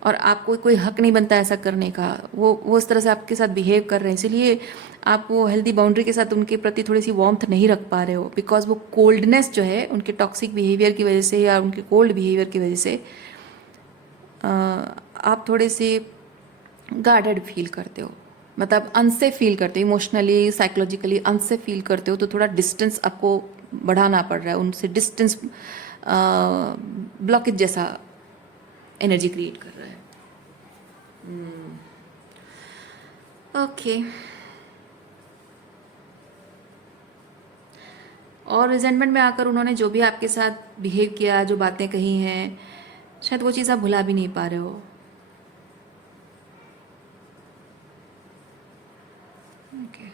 और आपको कोई हक नहीं बनता ऐसा करने का। वो उस तरह से आपके साथ बिहेव कर रहे हैं, इसीलिए आप वो हेल्दी बाउंड्री के साथ उनके प्रति थोड़ी सी वार्मथ नहीं रख पा रहे हो, बिकॉज वो कोल्डनेस जो है उनके टॉक्सिक बिहेवियर की वजह से या उनके कोल्ड बिहेवियर की वजह से आप थोड़े से गार्डेड फील करते हो, मतलब अनसेफ फील करते हो, इमोशनली साइकोलॉजिकली अनसेफ फील करते हो। तो थोड़ा डिस्टेंस आपको बढ़ाना पड़ रहा है, उनसे डिस्टेंस ब्लॉकेज जैसा एनर्जी क्रिएट कर रहा है। ओके और रिजेंटमेंट में आकर उन्होंने जो भी आपके साथ बिहेव किया, जो बातें कही हैं, शायद वो चीज़ आप भुला भी नहीं पा रहे हो। ओके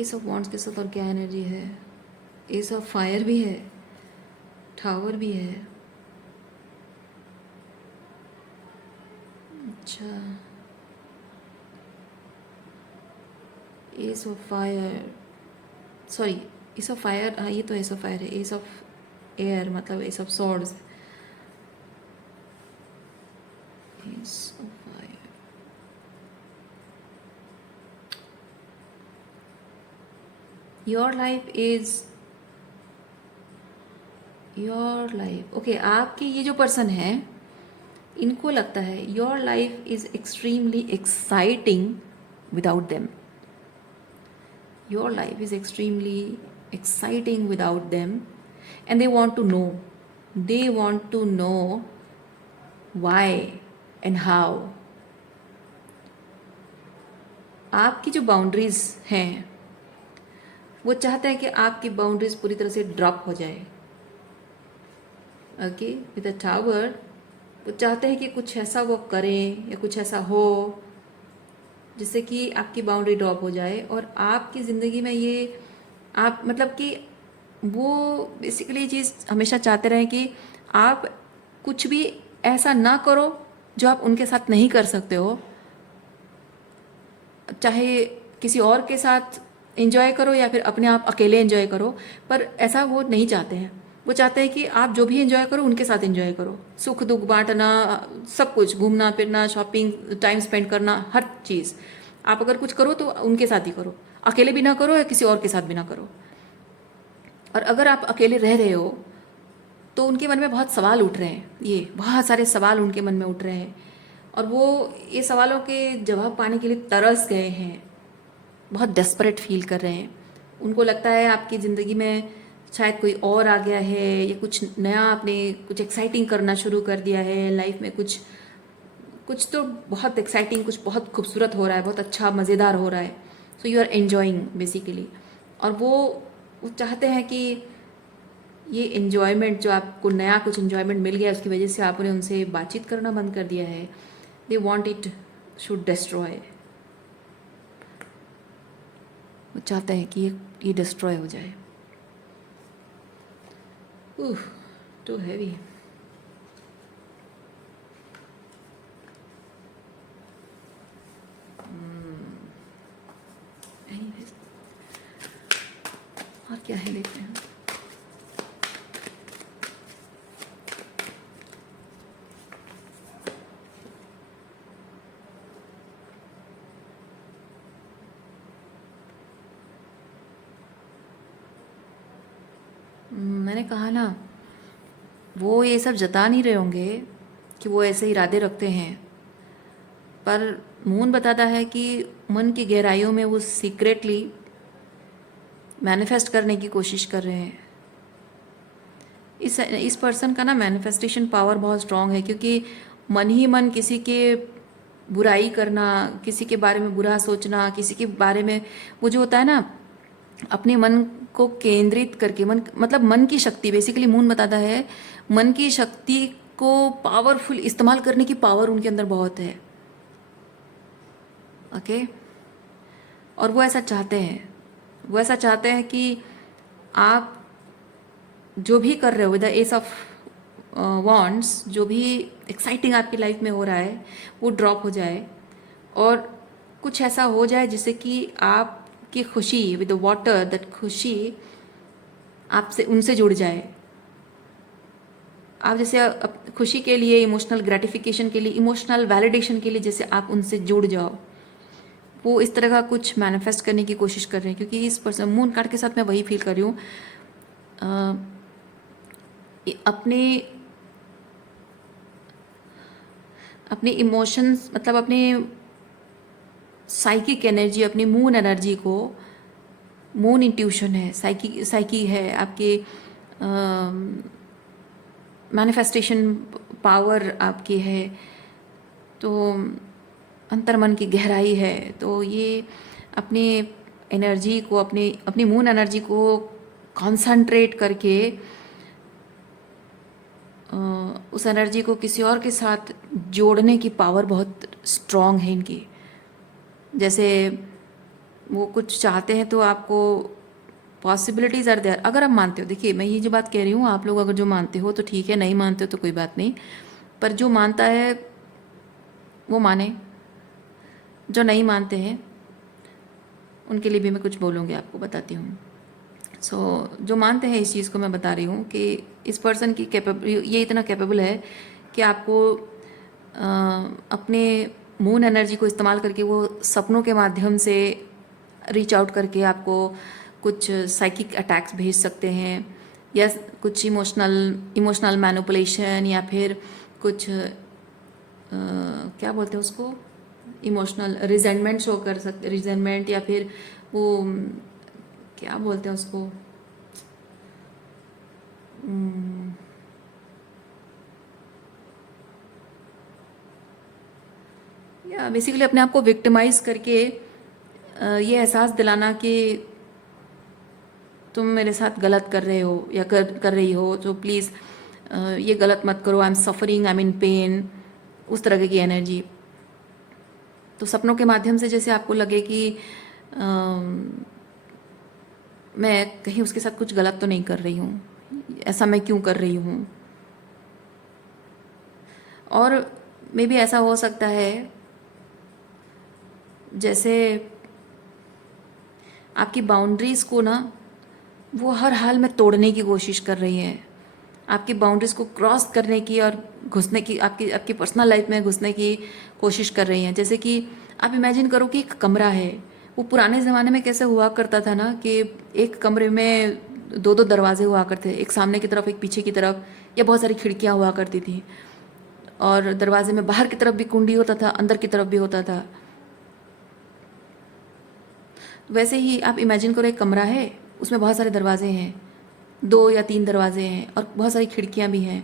एस ऑफ वॉन्ड्स के साथ और क्या एनर्जी है? एस ऑफ फायर भी है, टावर भी है। अच्छा, ace of fire, sorry ace of fire, हाँ ये तो एस ऑफ फायर है। एस ऑफ एयर मतलब ace of swords, ace of fire. Your life okay, आपकी ये जो पर्सन है इनको लगता है your life is extremely exciting without them. Your life is extremely exciting without them and they want to know why and how. आपकी जो बाउंड्रीज हैं वो चाहते हैं कि आपकी बाउंड्रीज पूरी तरह से ड्रॉप हो जाए। ओके, विद अ टावर वो चाहते हैं कि कुछ ऐसा वो करें या कुछ ऐसा हो जिससे कि आपकी बाउंड्री ड्रॉप हो जाए, और आपकी ज़िंदगी में ये आप मतलब कि वो बेसिकली ये चीज़ हमेशा चाहते रहें कि आप कुछ भी ऐसा ना करो जो आप उनके साथ नहीं कर सकते हो, चाहे किसी और के साथ एंजॉय करो या फिर अपने आप अकेले एंजॉय करो, पर ऐसा वो नहीं चाहते हैं। वो चाहते हैं कि आप जो भी एंजॉय करो उनके साथ एंजॉय करो, सुख दुख बांटना, सब कुछ, घूमना फिरना, शॉपिंग, टाइम स्पेंड करना, हर चीज़ आप अगर कुछ करो तो उनके साथ ही करो, अकेले भी ना करो या किसी और के साथ भी ना करो। और अगर आप अकेले रह रहे हो तो उनके मन में बहुत सवाल उठ रहे हैं, ये बहुत सारे सवाल उनके मन में उठ रहे हैं, और वो ये सवालों के जवाब पाने के लिए तरस गए हैं, बहुत डेस्परेट फील कर रहे हैं। उनको लगता है आपकी ज़िंदगी में शायद कोई और आ गया है, या कुछ नया आपने कुछ एक्साइटिंग करना शुरू कर दिया है लाइफ में, कुछ कुछ तो बहुत एक्साइटिंग, कुछ बहुत खूबसूरत हो रहा है, बहुत अच्छा मज़ेदार हो रहा है। So you are enjoying basically. और वो चाहते हैं कि ये इन्जॉयमेंट जो आपको नया कुछ इन्जॉयमेंट मिल गया उसकी वजह से आपने उनसे बातचीत करना बंद कर दिया है, they want it should destroy. वो चाहते हैं कि ये डिस्ट्रॉय हो जाए। Too heavy. और क्या है देखते हैं। मैंने कहा ना, वो ये सब जता नहीं रहे होंगे कि वो ऐसे इरादे रखते हैं, पर मून बताता है कि मन की गहराइयों में वो सीक्रेटली मैनिफेस्ट करने की कोशिश कर रहे हैं। इस पर्सन का ना मैनिफेस्टेशन पावर बहुत स्ट्रांग है, क्योंकि मन ही मन किसी के बुराई करना, किसी के बारे में बुरा सोचना, किसी के बारे में, वो जो होता है ना अपने मन को केंद्रित करके, मन मतलब मन की शक्ति, बेसिकली मून बताता है मन की शक्ति को पावरफुल इस्तेमाल करने की पावर उनके अंदर बहुत है। ओके, और वो ऐसा चाहते हैं कि आप जो भी कर रहे हो with the S of wands, जो भी एक्साइटिंग आपकी लाइफ में हो रहा है वो ड्रॉप हो जाए और कुछ ऐसा हो जाए जिससे कि आपकी खुशी विद द वाटर, दैट खुशी आपसे उनसे जुड़ जाए। आप जैसे खुशी के लिए, इमोशनल ग्रेटिफिकेशन के लिए, इमोशनल वैलिडेशन के लिए जैसे आप उनसे जुड़ जाओ, वो इस तरह का कुछ मैनिफेस्ट करने की कोशिश कर रहे हैं। क्योंकि इस पर्सन मून कार्ड के साथ मैं वही फील कर रही हूँ, अपने अपने इमोशंस, मतलब अपने साइकिक एनर्जी, अपनी मून एनर्जी को, मून इंट्यूशन है, साइकी है आपके, मैनिफेस्टेशन पावर आपकी है, तो अंतर्मन की गहराई है। तो ये अपने एनर्जी को, अपनी मून एनर्जी को कॉन्सेंट्रेट करके उस एनर्जी को किसी और के साथ जोड़ने की पावर बहुत स्ट्रॉन्ग है इनकी। जैसे वो कुछ चाहते हैं तो आपको पॉसिबिलिटीज़ आर देयर, अगर आप मानते हो। देखिए मैं ये जो बात कह रही हूँ, आप लोग अगर जो मानते हो तो ठीक है, नहीं मानते हो तो कोई बात नहीं, पर जो मानता है वो माने, जो नहीं मानते हैं उनके लिए भी मैं कुछ बोलूँगी, आपको बताती हूँ। जो मानते हैं इस चीज़ को, मैं बता रही हूँ कि इस पर्सन की ये इतना कैपेबल है कि आपको अपने मून एनर्जी को इस्तेमाल करके वो सपनों के माध्यम से रीच आउट करके आपको कुछ साइकिक अटैक्स भेज सकते हैं, या कुछ इमोशनल मैनिपुलेशन, या फिर कुछ क्या बोलते हैं उसको, इमोशनल रिजेंटमेंट शो कर सकते, रिजेंटमेंट, या फिर वो क्या बोलते हैं उसको, या बेसिकली अपने आप को विक्टिमाइज करके ये एहसास दिलाना कि तुम मेरे साथ गलत कर रहे हो या कर रही हो, तो प्लीज़ ये गलत मत करो, I am suffering, I am in pen, उस तरह की एनर्जी। तो सपनों के माध्यम से जैसे आपको लगे कि मैं कहीं उसके साथ कुछ गलत तो नहीं कर रही हूँ, ऐसा मैं क्यों कर रही हूँ। और मे बी ऐसा हो सकता है जैसे आपकी बाउंड्रीज़ को ना वो हर हाल में तोड़ने की कोशिश कर रही है, आपकी बाउंड्रीज़ को क्रॉस करने की और घुसने की, आपकी पर्सनल लाइफ में घुसने की कोशिश कर रही हैं। जैसे कि आप इमेजिन करो कि एक कमरा है, वो पुराने ज़माने में कैसे हुआ करता था ना, कि एक कमरे में दो दो दरवाजे हुआ करते, एक सामने की तरफ, एक पीछे की तरफ, या बहुत सारी खिड़कियाँ हुआ करती थी, और दरवाजे में बाहर की तरफ भी कुंडी होता था, अंदर की तरफ भी होता था। वैसे ही आप इमेजिन करो एक कमरा है, उसमें बहुत सारे दरवाजे हैं, 2 या 3 दरवाजे हैं, और बहुत सारी खिड़कियां भी हैं,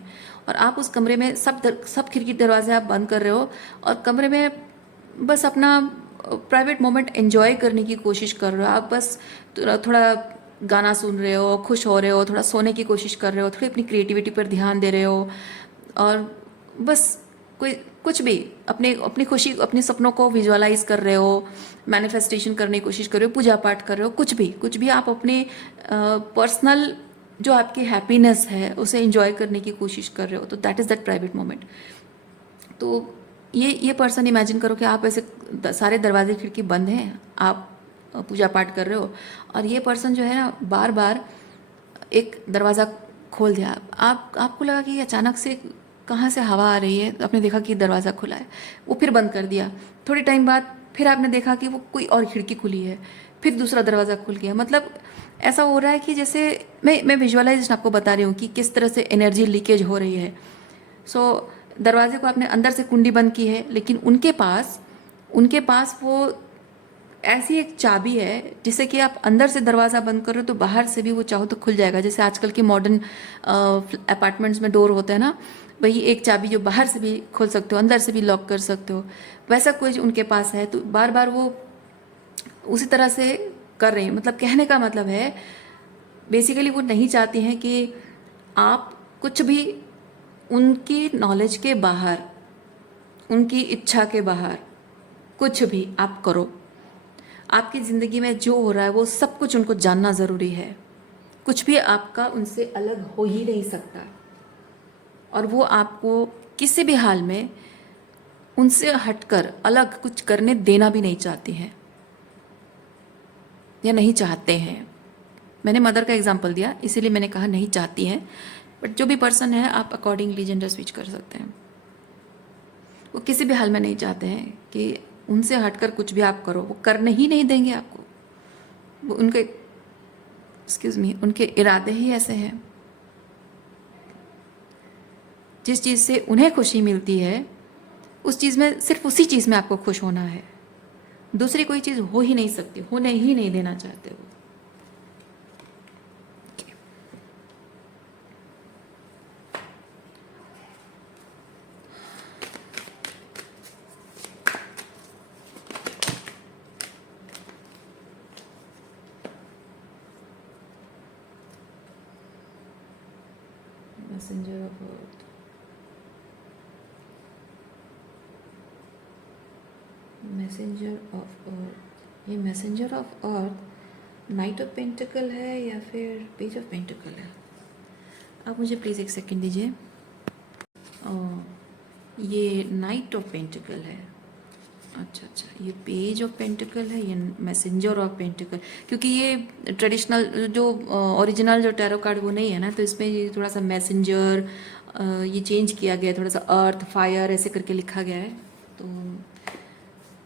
और आप उस कमरे में सब खिड़की दरवाजे आप बंद कर रहे हो, और कमरे में बस अपना प्राइवेट मोमेंट एंजॉय करने की कोशिश कर रहे हो। आप बस थोड़ा गाना सुन रहे हो, खुश हो रहे हो, थोड़ा सोने की कोशिश कर रहे हो, थोड़ी अपनी क्रिएटिविटी पर ध्यान दे रहे हो, और बस कोई कुछ भी अपनी खुशी, अपने सपनों को विजुअलाइज कर रहे हो, मैनिफेस्टेशन करने की कोशिश कर रहे हो, पूजा पाठ कर रहे हो, कुछ भी आप अपने पर्सनल जो आपकी हैप्पीनेस है उसे एंजॉय करने की कोशिश कर रहे हो, तो that is that private moment. तो ये पर्सन, इमेजिन करो कि आप ऐसे सारे दरवाजे खिड़की बंद हैं, आप पूजा पाठ कर रहे हो, और ये पर्सन जो है ना बार बार एक दरवाज़ा खोल दिया, आपको लगा कि अचानक से कहाँ से हवा आ रही है, आपने देखा कि दरवाज़ा खुला है, वो फिर बंद कर दिया। थोड़ी टाइम बाद फिर आपने देखा कि वो कोई और खिड़की खुली है, फिर दूसरा दरवाज़ा खुल गया। मतलब ऐसा हो रहा है कि जैसे मैं विजुअलाइजेशन आपको बता रही हूँ कि किस तरह से एनर्जी लीकेज हो रही है। दरवाजे को आपने अंदर से कुंडी बंद की है, लेकिन उनके पास वो ऐसी एक चाबी है जिससे कि आप अंदर से दरवाज़ा बंद करो तो बाहर से भी वो चाहो तो खुल जाएगा। जैसे आजकल के मॉडर्न अपार्टमेंट्स में डोर होते हैं ना, वही एक चाबी जो बाहर से भी खोल सकते हो, अंदर से भी लॉक कर सकते हो, वैसा कुछ उनके पास है। तो बार बार वो उसी तरह से कर रही हैं। मतलब कहने का मतलब है बेसिकली वो नहीं चाहती हैं कि आप कुछ भी उनकी नॉलेज के बाहर, उनकी इच्छा के बाहर कुछ भी आप करो। आपकी ज़िंदगी में जो हो रहा है वो सब कुछ उनको जानना ज़रूरी है। कुछ भी आपका उनसे अलग हो ही नहीं सकता, और वो आपको किसी भी हाल में उनसे हटकर अलग कुछ करने देना भी नहीं चाहती हैं या नहीं चाहते हैं। मैंने मदर का एग्जांपल दिया इसीलिए मैंने कहा नहीं चाहती हैं, बट जो भी पर्सन है आप अकॉर्डिंगली जेंडर स्विच कर सकते हैं। वो किसी भी हाल में नहीं चाहते हैं कि उनसे हटकर कुछ भी आप करो, वो करने ही नहीं देंगे आपको। वो उनके उनके इरादे ही ऐसे हैं। जिस चीज़ से उन्हें खुशी मिलती है उस चीज़ में, सिर्फ उसी चीज़ में आपको खुश होना है। दूसरी कोई चीज़ हो ही नहीं सकती, होने ही नहीं देना चाहते वो। Messenger of earth, messenger of earth, ये messenger of earth knight of pentacle है या फिर पेज ऑफ पेंटिकल है? आप मुझे प्लीज़ एक सेकंड दीजिए। ये नाइट ऑफ पेंटिकल है। अच्छा, ये पेज ऑफ पेंटिकल है, ये मैसेंजर ऑफ पेंटिकल, क्योंकि ये ट्रेडिशनल जो ओरिजिनल जो टैरो कार्ड वो नहीं है ना, तो इसमें ये थोड़ा सा मैसेंजर ये चेंज किया गया है, थोड़ा सा अर्थ फायर ऐसे करके लिखा गया है। तो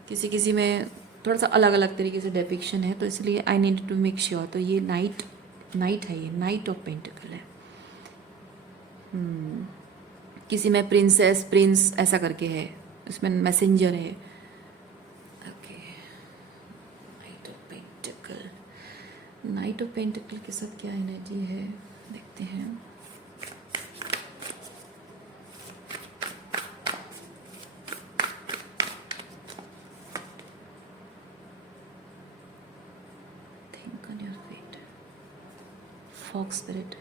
किसी किसी में थोड़ा सा अलग अलग तरीके से डेपिक्शन है, तो इसलिए I need to make sure. तो ये नाइट है, ये नाइट ऑफ पेंटिकल है। किसी में प्रिंसेस प्रिंस ऐसा करके है, इसमें मैसेंजर है। ओके, नाइट ऑफ पेंटिकल के साथ क्या एनर्जी है देखते हैं। Think on your feet, fox spirit.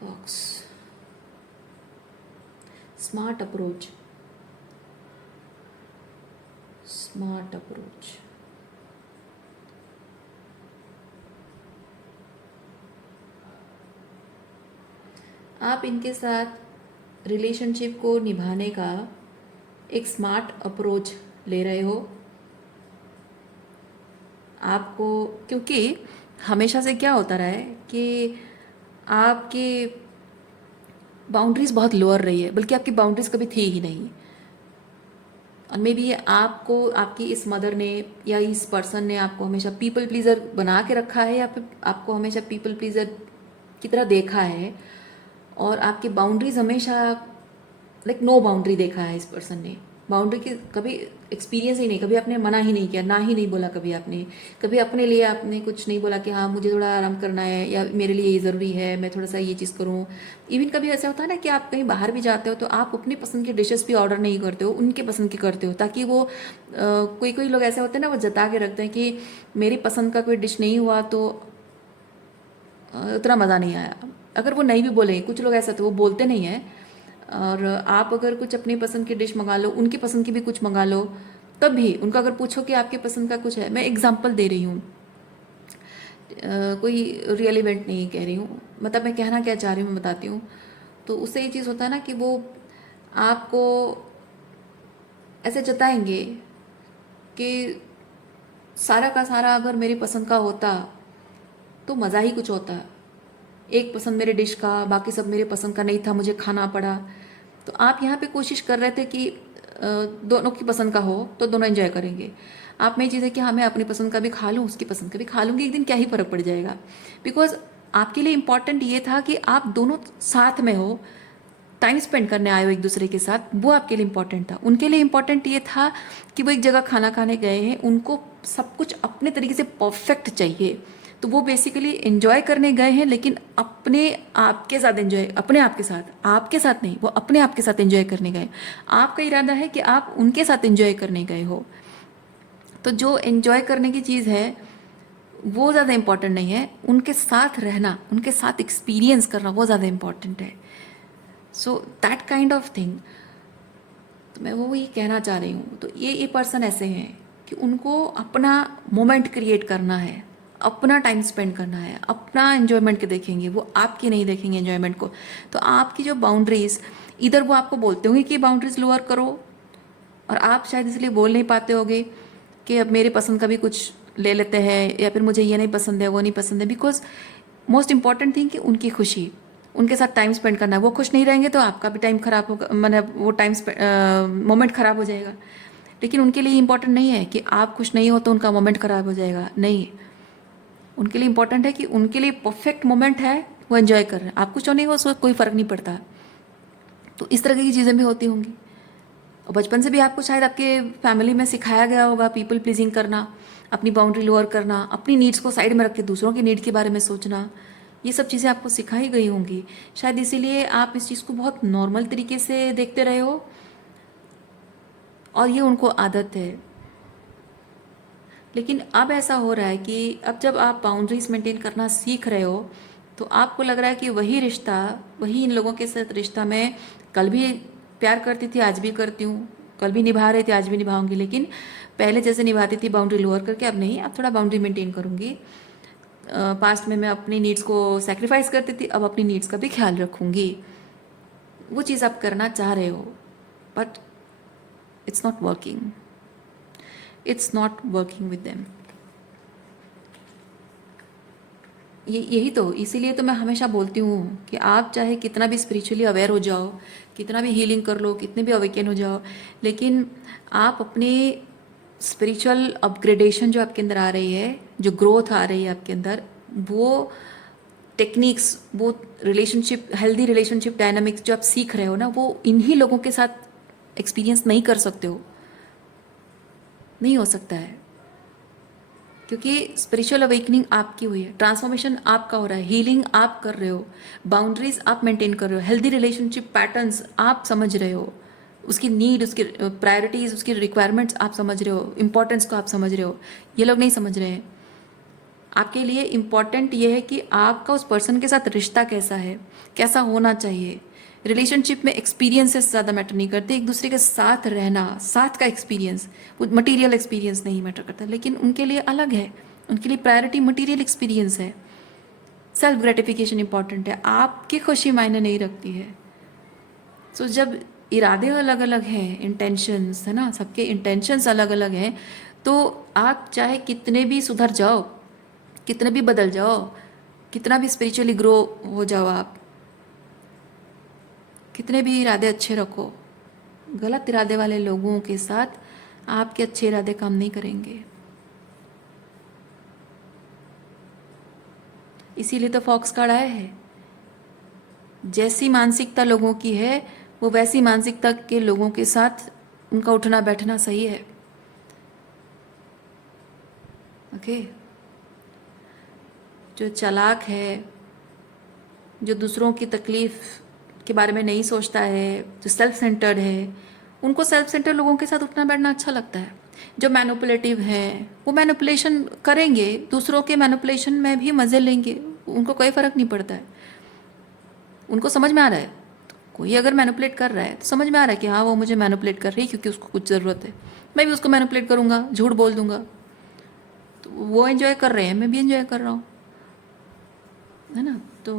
Fox, smart approach, smart approach। आप इनके साथ रिलेशनशिप को निभाने का एक स्मार्ट अप्रोच ले रहे हो आपको, क्योंकि हमेशा से क्या होता रहा है कि आपकी बाउंड्रीज बहुत लोअर रही है, बल्कि आपकी बाउंड्रीज कभी थी ही नहीं। और मे बी आपको आपकी इस मदर ने या इस पर्सन ने आपको हमेशा पीपल प्लीज़र बना के रखा है, या फिर आपको हमेशा पीपल प्लीज़र की तरह देखा है, और आपकी बाउंड्रीज हमेशा लाइक नो बाउंड्री देखा है इस पर्सन ने। बाउंड्री की कभी एक्सपीरियंस ही नहीं, कभी आपने मना ही नहीं किया, ना ही नहीं बोला कभी आपने, कभी अपने लिए आपने कुछ नहीं बोला कि हाँ मुझे थोड़ा आराम करना है या मेरे लिए ये ज़रूरी है, मैं थोड़ा सा ये चीज़ करूँ। इवन कभी ऐसा होता है ना कि आप कहीं बाहर भी जाते हो तो आप अपनी पसंद की डिशेस भी ऑर्डर नहीं करते हो, उनके पसंद की करते हो, ताकि वो कोई लोग ऐसे होते हैं ना, वो जता के रखते हैं कि मेरी पसंद का कोई डिश नहीं हुआ तो उतना मज़ा नहीं आया। अगर वो नहीं भी बोले, कुछ लोग ऐसा तो वो बोलते नहीं हैं, और आप अगर कुछ अपनी पसंद की डिश मंगा लो, उनकी पसंद की भी कुछ मंगा लो, तब भी उनका अगर पूछो कि आपके पसंद का कुछ है, मैं एग्जांपल दे रही हूँ, कोई रियल इवेंट नहीं कह रही हूँ, मतलब मैं कहना क्या चाह रही हूँ मैं बताती हूँ। तो उससे ये चीज़ होता है ना कि वो आपको ऐसे जताएंगे कि सारा का सारा अगर मेरी पसंद का होता तो मज़ा ही कुछ होता। एक पसंद मेरे डिश का, बाकी सब मेरे पसंद का नहीं था, मुझे खाना पड़ा। तो आप यहाँ पे कोशिश कर रहे थे कि दोनों की पसंद का हो तो दोनों एंजॉय करेंगे। आप में ये चीज़ है कि हाँ मैं अपनी पसंद का भी खा लूँ, उसकी पसंद का भी खा लूँगी, एक दिन क्या ही फ़र्क पड़ जाएगा। बिकॉज आपके लिए इम्पॉर्टेंट ये था कि आप दोनों साथ में हो, टाइम स्पेंड करने आए हो एक दूसरे के साथ, वो आपके लिए इम्पॉर्टेंट था। उनके लिए इम्पॉर्टेंट ये था कि वो एक जगह खाना खाने गए हैं, उनको सब कुछ अपने तरीके से परफेक्ट चाहिए, तो वो बेसिकली एंजॉय करने गए हैं, लेकिन अपने आप के साथ एंजॉय, अपने आप के साथ, आपके साथ नहीं, वो अपने आप के साथ एंजॉय करने गए। आपका इरादा है कि आप उनके साथ एंजॉय करने गए हो। तो जो एंजॉय करने की चीज़ है वो ज़्यादा इम्पॉर्टेंट नहीं है, उनके साथ रहना, उनके साथ एक्सपीरियंस करना वो ज़्यादा इम्पॉर्टेंट है। So that kind of thing, तो मैं वो ये कहना चाह रही हूँ। तो ये पर्सन ऐसे हैं कि उनको अपना मोमेंट क्रिएट करना है, अपना टाइम स्पेंड करना है, अपना एन्जॉयमेंट के देखेंगे, वो आपकी नहीं देखेंगे एन्जॉयमेंट को। तो आपकी जो बाउंड्रीज, इधर वो आपको बोलते होंगे कि बाउंड्रीज लोअर करो, और आप शायद इसलिए बोल नहीं पाते होगे कि अब मेरे पसंद का भी कुछ ले लेते हैं, या फिर मुझे ये नहीं पसंद है, वो नहीं पसंद है। बिकॉज मोस्ट इंपॉर्टेंट थिंग कि उनकी खुशी, उनके साथ टाइम स्पेंड करना है। वो खुश नहीं रहेंगे तो आपका भी टाइम खराब होगा, मतलब वो टाइम मोमेंट खराब हो जाएगा। लेकिन उनके लिए इंपॉर्टेंट नहीं है कि आप खुश नहीं हो तो उनका मोमेंट खराब हो जाएगा, नहीं। उनके लिए इंपॉर्टेंट है कि उनके लिए परफेक्ट मोमेंट है, वो एंजॉय कर रहे हैं। आप कुछ हो नहीं हो, उसको कोई फ़र्क नहीं पड़ता। तो इस तरह की चीज़ें भी होती होंगी। और बचपन से भी आपको शायद आपके फैमिली में सिखाया गया होगा पीपल प्लीजिंग करना, अपनी बाउंड्री लोअर करना, अपनी नीड्स को साइड में रख के दूसरों की नीड के बारे में सोचना। ये सब चीज़ें आपको सिखाई गई होंगी, शायद इसीलिए आप इस चीज़ को बहुत नॉर्मल तरीके से देखते रहे हो, और ये उनको आदत है। लेकिन अब ऐसा हो रहा है कि अब जब आप बाउंड्रीज मेंटेन करना सीख रहे हो, तो आपको लग रहा है कि वही रिश्ता, वही इन लोगों के साथ रिश्ता मैं कल भी प्यार करती थी, आज भी करती हूँ, कल भी निभा रही थी, आज भी निभाऊंगी, लेकिन पहले जैसे निभाती थी बाउंड्री लोअर करके, अब नहीं, अब थोड़ा बाउंड्री मेंटेन करूँगी। पास्ट में मैं अपनी नीड्स को सेक्रीफाइस करती थी, अब अपनी नीड्स का भी ख्याल रखूँगी। वो चीज़ आप करना चाह रहे हो, but it's not working, it's not working with them. यही तो, इसीलिए तो मैं हमेशा बोलती हूँ कि आप चाहे कितना भी स्पिरिचुअली अवेयर हो जाओ, कितना भी हीलिंग कर लो, कितने भी अवेकन हो जाओ, लेकिन आप अपने स्पिरिचुअल अपग्रेडेशन जो आपके अंदर आ रही है, जो ग्रोथ आ रही है आपके अंदर, वो टेक्निक्स, वो रिलेशनशिप, हेल्दी रिलेशनशिप डायनामिक्स जो आप सीख रहे हो ना, वो इन्हीं लोगों के साथ एक्सपीरियंस नहीं कर सकते हो, नहीं हो सकता है। क्योंकि स्पिरिचुअल अवेकनिंग आपकी हुई है, ट्रांसफॉर्मेशन आपका हो रहा है, हीलिंग आप कर रहे हो, बाउंड्रीज आप मेंटेन कर रहे हो, हेल्दी रिलेशनशिप पैटर्न्स आप समझ रहे हो, उसकी नीड, उसकी प्रायोरिटीज, उसकी रिक्वायरमेंट्स आप समझ रहे हो, इंपॉर्टेंस को आप समझ रहे हो। ये लोग नहीं समझ रहे हैं। आपके लिए इम्पॉर्टेंट ये है कि आपका उस पर्सन के साथ रिश्ता कैसा है, कैसा होना चाहिए। रिलेशनशिप में एक्सपीरियंसेस ज़्यादा मैटर नहीं करते, एक दूसरे के साथ रहना, साथ का एक्सपीरियंस, वो मटीरियल एक्सपीरियंस नहीं मैटर करता। लेकिन उनके लिए अलग है, उनके लिए प्रायोरिटी मटीरियल एक्सपीरियंस है, सेल्फ ग्रेटिफिकेशन इंपॉर्टेंट है, आपकी खुशी मायने नहीं रखती है। सो जब इरादे अलग अलग हैं, इंटेंशंस है ना, सबके इंटेंशंस अलग अलग हैं, तो आप चाहे कितने भी सुधर जाओ, कितने भी बदल जाओ, कितना भी स्पिरिचुअली ग्रो हो जाओ, आप कितने भी इरादे अच्छे रखो, गलत इरादे वाले लोगों के साथ आपके अच्छे इरादे काम नहीं करेंगे। इसीलिए तो फॉक्स कार्ड आया है। जैसी मानसिकता लोगों की है, वो वैसी मानसिकता के लोगों के साथ उनका उठना बैठना सही है। ओके, जो चालाक है, जो दूसरों की तकलीफ के बारे में नहीं सोचता है, जो सेल्फ सेंटर्ड है, उनको सेल्फ सेंटर्ड लोगों के साथ उठना बैठना अच्छा लगता है। जो मैनिपुलेटिव हैं, वो मैनिपुलेशन करेंगे, दूसरों के मैनिपुलेशन में भी मज़े लेंगे, उनको कोई फ़र्क नहीं पड़ता है। उनको समझ में आ रहा है, कोई अगर मैनिपुलेट कर रहा है तो समझ में आ रहा है कि हाँ वो मुझे मैनिपुलेट कर रही है क्योंकि उसको कुछ ज़रूरत है, मैं भी उसको मैनिपुलेट करूँगा, झूठ बोल दूँगा। तो वो एंजॉय कर रहे हैं, मैं भी एंजॉय कर रहा हूँ, है ना। तो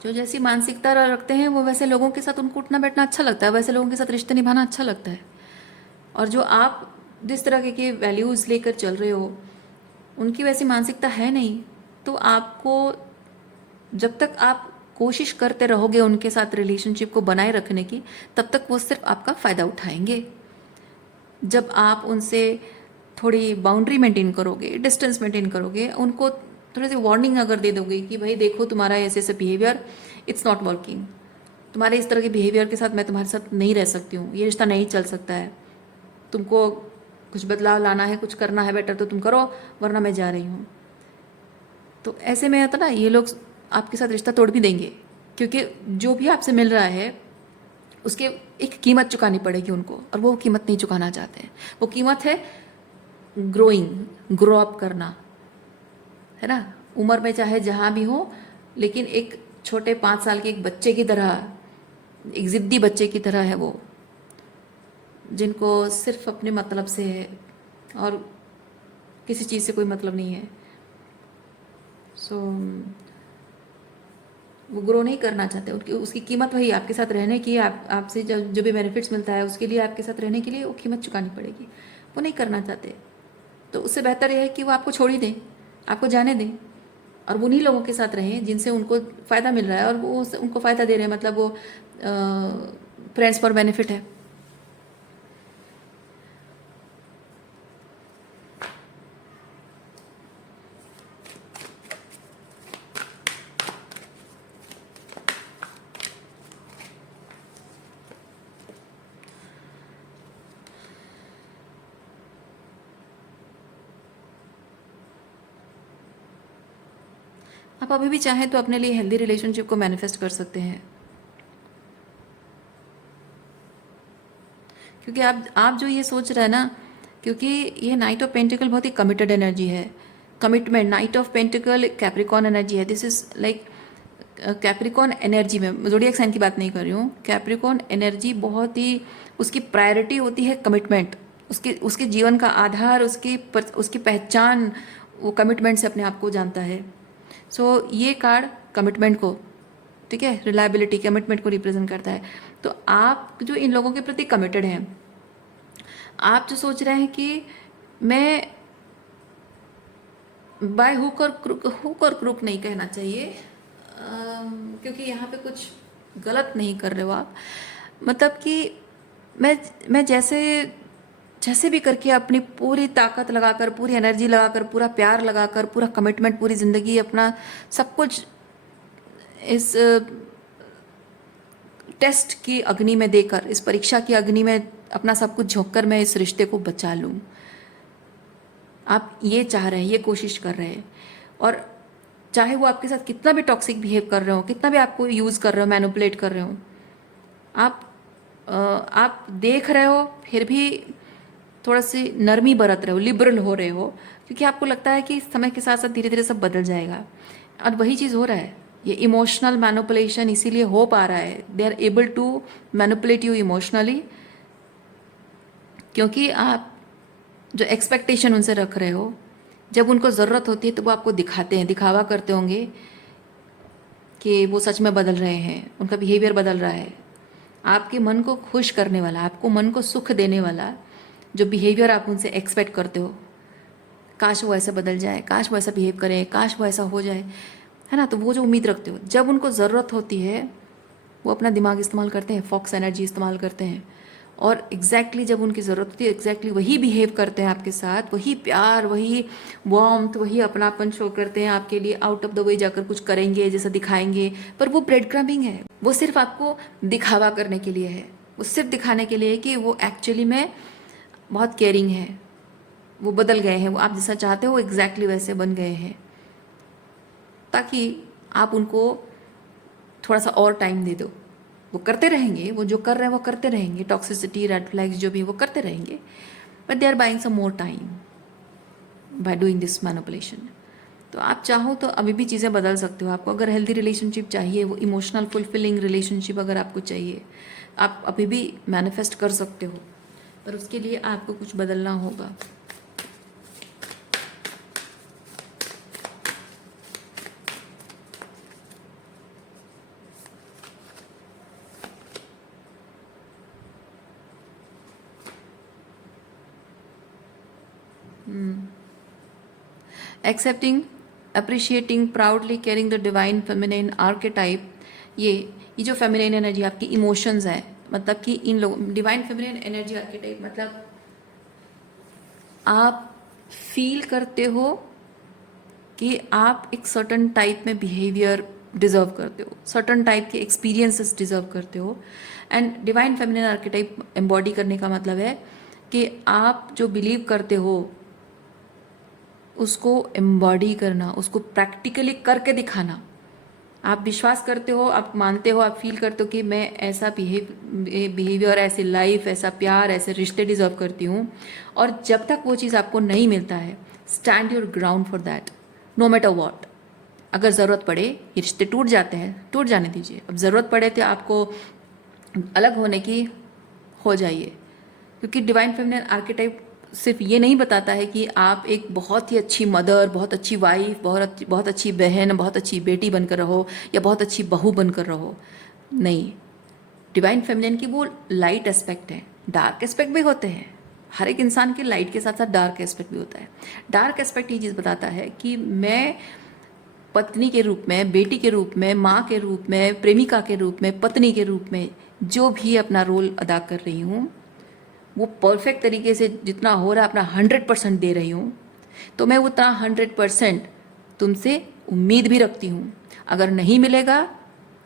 जो जैसी मानसिकता रखते हैं वो वैसे लोगों के साथ उनको उठना बैठना अच्छा लगता है, वैसे लोगों के साथ रिश्ते निभाना अच्छा लगता है। और जो आप जिस तरह के वैल्यूज़ लेकर चल रहे हो, उनकी वैसी मानसिकता है नहीं, तो आपको, जब तक आप कोशिश करते रहोगे उनके साथ रिलेशनशिप को बनाए रखने की, तब तक वो सिर्फ आपका फ़ायदा उठाएंगे। जब आप उनसे थोड़ी बाउंड्री मेंटेन करोगे, डिस्टेंस मेंटेन करोगे, उनको थोड़ी सी वार्निंग अगर दे दोगे कि भाई देखो तुम्हारा ऐसे ऐसे बिहेवियर, इट्स नॉट वर्किंग, तुम्हारे इस तरह के बिहेवियर के साथ मैं तुम्हारे साथ नहीं रह सकती हूँ, ये रिश्ता नहीं चल सकता है, तुमको कुछ बदलाव लाना है, कुछ करना है बेटर तो तुम करो, वरना मैं जा रही हूँ। तो ऐसे में आता ना, ये लोग आपके साथ रिश्ता तोड़ भी देंगे, क्योंकि जो भी आपसे मिल रहा है उसके एक कीमत चुकानी पड़ेगी उनको, और वो कीमत नहीं चुकाना चाहते हैं। वो कीमत है ग्रोइंग, ग्रो अप करना, है ना। उम्र में चाहे जहाँ भी हो, लेकिन एक छोटे 5 साल के एक बच्चे की तरह, एक ज़िद्दी बच्चे की तरह है वो, जिनको सिर्फ अपने मतलब से है और किसी चीज़ से कोई मतलब नहीं है। सो वो ग्रो नहीं करना चाहते, उनकी उसकी कीमत वही आपके साथ रहने की, आपसे जो भी बेनिफिट्स मिलता है उसके लिए आपके साथ रहने के लिए वो कीमत चुकानी पड़ेगी, वो नहीं करना चाहते। तो उससे बेहतर यह है कि वो आपको छोड़ ही दें, आपको जाने दें, और उन्हीं लोगों के साथ रहें जिनसे उनको फ़ायदा मिल रहा है और वो उनको फ़ायदा दे रहे हैं, मतलब वो फ्रेंड्स फॉर बेनिफिट है। आप अभी भी चाहें तो अपने लिए हेल्दी रिलेशनशिप को मैनिफेस्ट कर सकते हैं, क्योंकि आप जो ये सोच रहे हैं ना, क्योंकि ये नाइट ऑफ पेंटिकल बहुत ही कमिटेड एनर्जी है, commitment. Knight of pentacle Capricorn energy है। This is like Capricorn energy में, जोडिएक साइन की बात नहीं कर रही हूँ, कैप्रिकॉन एनर्जी बहुत ही, उसकी प्रायोरिटी होती है कमिटमेंट। उसके उसके जीवन का आधार, उसकी पहचान वो कमिटमेंट से अपने आप को जानता है। सो ये कार्ड कमिटमेंट को, ठीक है, रिलायबिलिटी, कमिटमेंट को रिप्रेजेंट करता है। तो आप जो इन लोगों के प्रति कमिटेड हैं, आप जो सोच रहे हैं कि मैं बाय हुक और क्रुक नहीं कहना चाहिए, क्योंकि यहाँ पे कुछ गलत नहीं कर रहे हो आप, मतलब कि मैं जैसे जैसे भी करके अपनी पूरी ताकत लगाकर, पूरी एनर्जी लगाकर, पूरा प्यार लगाकर, पूरा कमिटमेंट, पूरी ज़िंदगी अपना सब कुछ इस टेस्ट की अग्नि में देकर, इस परीक्षा की अग्नि में अपना सब कुछ झोंक कर मैं इस रिश्ते को बचा लूँ, आप ये चाह रहे हैं, ये कोशिश कर रहे हैं। और चाहे वो आपके साथ कितना भी टॉक्सिक बिहेव कर रहे हो, कितना भी आपको यूज़ कर रहे हो, मैनिपुलेट कर रहे हो, आप देख रहे हो, फिर भी थोड़ा सी नरमी बरत रहे हो, लिबरल हो रहे हो, क्योंकि आपको लगता है कि समय के साथ साथ धीरे धीरे सब बदल जाएगा। और वही चीज़ हो रहा है, ये इमोशनल मैनिपुलेशन इसीलिए हो पा रहा है। They are able to manipulate you emotionally, क्योंकि आप जो एक्सपेक्टेशन उनसे रख रहे हो, जब उनको ज़रूरत होती है तो वो आपको दिखाते हैं, दिखावा करते होंगे कि वो सच में बदल रहे हैं, उनका बिहेवियर बदल रहा है। आपके मन को खुश करने वाला, आपको मन को सुख देने वाला जो बिहेवियर आप उनसे एक्सपेक्ट करते हो, काश वो ऐसा बदल जाए, काश वो ऐसा बिहेव करे, काश वो ऐसा हो जाए, है ना। तो वो जो उम्मीद रखते हो, जब उनको ज़रूरत होती है वो अपना दिमाग इस्तेमाल करते हैं, फॉक्स एनर्जी इस्तेमाल करते हैं, और एग्जैक्टली जब उनकी ज़रूरत होती है एग्जैक्टली वही बिहेव करते हैं आपके साथ, वही प्यार, वही वार्मथ, वही अपनापन शो करते हैं आपके लिए, आउट ऑफ द वे जाकर कुछ करेंगे, जैसा दिखाएंगे, पर वो ब्रेड क्रम्बिंग है, वो सिर्फ आपको दिखावा करने के लिए है, वो सिर्फ दिखाने के लिए है कि वो एक्चुअली में बहुत केयरिंग है, वो बदल गए हैं, वो आप जैसा चाहते हो वो एग्जैक्टली वैसे बन गए हैं, ताकि आप उनको थोड़ा सा और टाइम दे दो। वो करते रहेंगे, वो जो कर रहे हैं वो करते रहेंगे, टॉक्सिसिटी, रेड फ्लैग्स जो भी वो करते रहेंगे, but they are buying some more time by doing this manipulation. तो आप चाहो तो अभी भी चीज़ें बदल सकते हो। आपको अगर हेल्दी रिलेशनशिप चाहिए, वो इमोशनल फुलफिलिंग रिलेशनशिप अगर आपको चाहिए, आप अभी भी मैनिफेस्ट कर सकते हो, पर उसके लिए आपको कुछ बदलना होगा। Accepting, appreciating, proudly carrying the divine feminine archetype, ये जो फेमिनिन एनर्जी आपकी इमोशंस है, मतलब कि इन लोग डिवाइन फेमिनिन एनर्जी आर्केटाइप, मतलब आप फील करते हो कि आप एक सर्टन टाइप में बिहेवियर डिजर्व करते हो, सर्टन टाइप के एक्सपीरियंसेस डिजर्व करते हो। And divine feminine archetype embody करने का मतलब है कि आप जो बिलीव करते हो उसको एम्बॉडी करना, उसको प्रैक्टिकली करके दिखाना। आप विश्वास करते हो, आप मानते हो, आप फील करते हो कि मैं ऐसा बिहेवियर, ऐसी लाइफ, ऐसा प्यार, ऐसे रिश्ते डिजर्व करती हूँ, और जब तक वो चीज़ आपको नहीं मिलता है, stand your ground for that. No matter what. अगर ज़रूरत पड़े, ये रिश्ते टूट जाते हैं, टूट जाने दीजिए। अब ज़रूरत पड़े तो आपको अलग होने की, हो जाइए। क्योंकि डिवाइन फेमिनिन आर्केटाइप सिर्फ ये नहीं बताता है कि आप एक बहुत ही अच्छी मदर, बहुत अच्छी वाइफ, बहुत अच्छी बहन, बहुत अच्छी बेटी बनकर रहो या बहुत अच्छी बहू बनकर रहो। नहीं, डिवाइन फेमिनिन की वो लाइट एस्पेक्ट है। डार्क एस्पेक्ट भी होते हैं, हर एक इंसान के लाइट के साथ साथ डार्क एस्पेक्ट भी होता है। डार्क एस्पेक्ट ये चीज़ बताता है कि मैं पत्नी के रूप में, बेटी के रूप में, माँ के रूप में, प्रेमिका के रूप में, पत्नी के रूप में जो भी अपना रोल अदा कर रही हूँ, वो परफेक्ट तरीके से जितना हो रहा है अपना 100% दे रही हूँ। तो मैं उतना 100% तुमसे उम्मीद भी रखती हूँ। अगर नहीं मिलेगा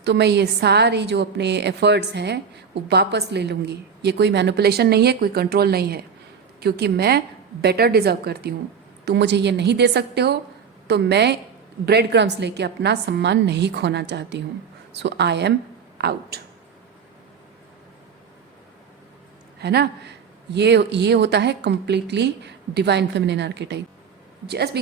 तो मैं ये सारी जो अपने एफर्ट्स हैं वो वापस ले लूँगी। ये कोई मैनिपुलेशन नहीं है, कोई कंट्रोल नहीं है, क्योंकि मैं बेटर डिज़र्व करती हूँ। तुम मुझे ये नहीं दे सकते हो तो मैं ब्रेड क्रम्स लेके अपना सम्मान नहीं खोना चाहती हूँ। सो आई एम आउट, है ना। ये होता है completely divine feminine archetype. Just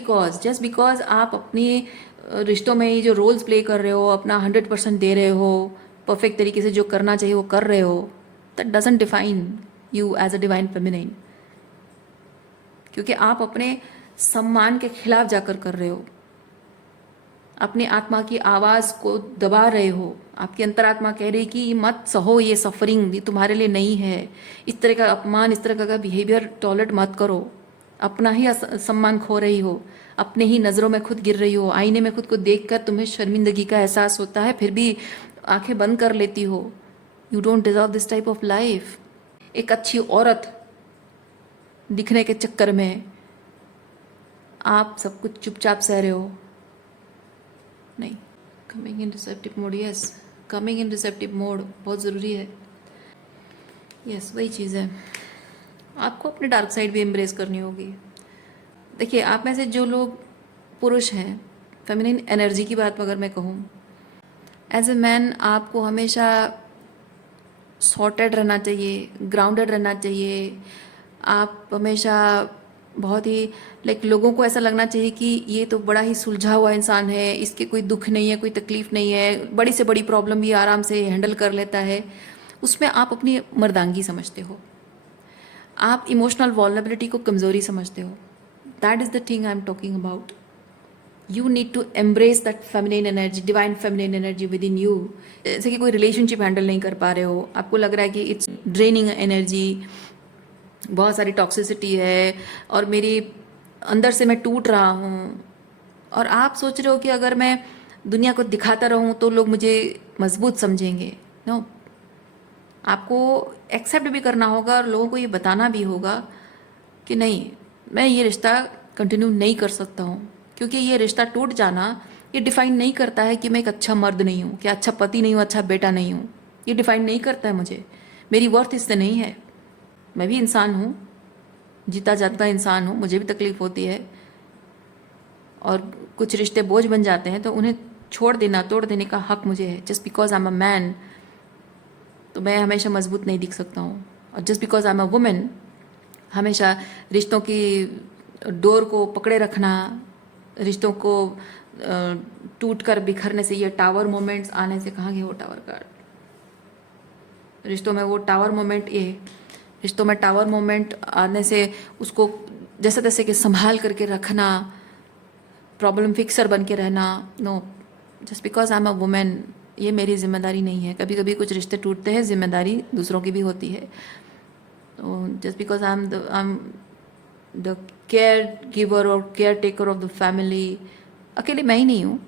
because आप अपनी रिश्तों में ये जो रोल्स प्ले कर रहे हो, अपना 100% दे रहे हो, परफेक्ट तरीके से जो करना चाहिए वो कर रहे हो, that doesn't define you as a divine feminine. क्योंकि आप अपने सम्मान के खिलाफ जाकर कर रहे हो, अपनी आत्मा की आवाज़ को दबा रहे हो। आपकी अंतरात्मा कह रही कि मत सहो ये सफरिंग, ये तुम्हारे लिए नहीं है। इस तरह का अपमान, इस तरह का बिहेवियर टॉलरेट मत करो। अपना ही सम्मान खो रही हो, अपने ही नज़रों में खुद गिर रही हो। आईने में खुद को देखकर तुम्हें शर्मिंदगी का एहसास होता है, फिर भी आंखें बंद कर लेती हो। You don't deserve this type of life. एक अच्छी औरत दिखने के चक्कर में आप सब कुछ चुपचाप सह रहे हो। नहीं, coming in receptive mode, yes, coming in receptive mode बहुत ज़रूरी है। यस, वही चीज़ है। आपको अपने डार्क साइड भी एम्ब्रेस करनी होगी। देखिए, आप में से जो लोग पुरुष हैं, फेमिनिन एनर्जी की बात अगर मैं कहूँ, एज ए मैन आपको हमेशा सॉर्टेड रहना चाहिए, ग्राउंडेड रहना चाहिए। आप हमेशा बहुत ही लोगों को ऐसा लगना चाहिए कि ये तो बड़ा ही सुलझा हुआ इंसान है, इसके कोई दुख नहीं है, कोई तकलीफ नहीं है, बड़ी से बड़ी प्रॉब्लम भी आराम से हैंडल कर लेता है। उसमें आप अपनी मर्दांगी समझते हो, आप इमोशनल वॉल्नरेबिलिटी को कमज़ोरी समझते हो। That is the thing I am talking about. You need to embrace that feminine energy, divine feminine energy within you. जैसे कि कोई रिलेशनशिप हैंडल नहीं कर पा रहे हो, आपको लग रहा है कि इट्स ड्रेनिंग एनर्जी, बहुत सारी टॉक्सिसिटी है और मेरी अंदर से मैं टूट रहा हूँ, और आप सोच रहे हो कि अगर मैं दुनिया को दिखाता रहूँ तो लोग मुझे मजबूत समझेंगे। नो, आपको एक्सेप्ट भी करना होगा और लोगों को ये बताना भी होगा कि नहीं, मैं ये रिश्ता कंटिन्यू नहीं कर सकता हूँ। क्योंकि ये रिश्ता टूट जाना ये डिफ़ाइन नहीं करता है कि मैं एक अच्छा मर्द नहीं हूँ, कि अच्छा पति नहीं हूँ, अच्छा बेटा नहीं हूँ। ये डिफ़ाइन नहीं करता है मुझे, मेरी वर्थ इससे नहीं है। मैं भी इंसान हूँ, जीता जागता इंसान हूँ, मुझे भी तकलीफ़ होती है और कुछ रिश्ते बोझ बन जाते हैं तो उन्हें छोड़ देना, तोड़ देने का हक मुझे है। Just because I am a man तो मैं हमेशा मजबूत नहीं दिख सकता हूँ, और just because I am a women हमेशा रिश्तों की डोर को पकड़े रखना, रिश्तों को टूट कर बिखरने से, ये टावर मोमेंट्स आने से, कहाँ गए वो टावर कार्ड, रिश्तों में वो टावर मोमेंट, ये रिश्तों में टावर मोमेंट आने से उसको जैसे तैसे के संभाल करके रखना, प्रॉब्लम फिक्सर बन के रहना। No, just because I am a woman ये मेरी जिम्मेदारी नहीं है। कभी कभी कुछ रिश्ते टूटते हैं, जिम्मेदारी दूसरों की भी होती है। तो just because I am the caregiver और caretaker of the family, अकेले मैं ही नहीं हूँ,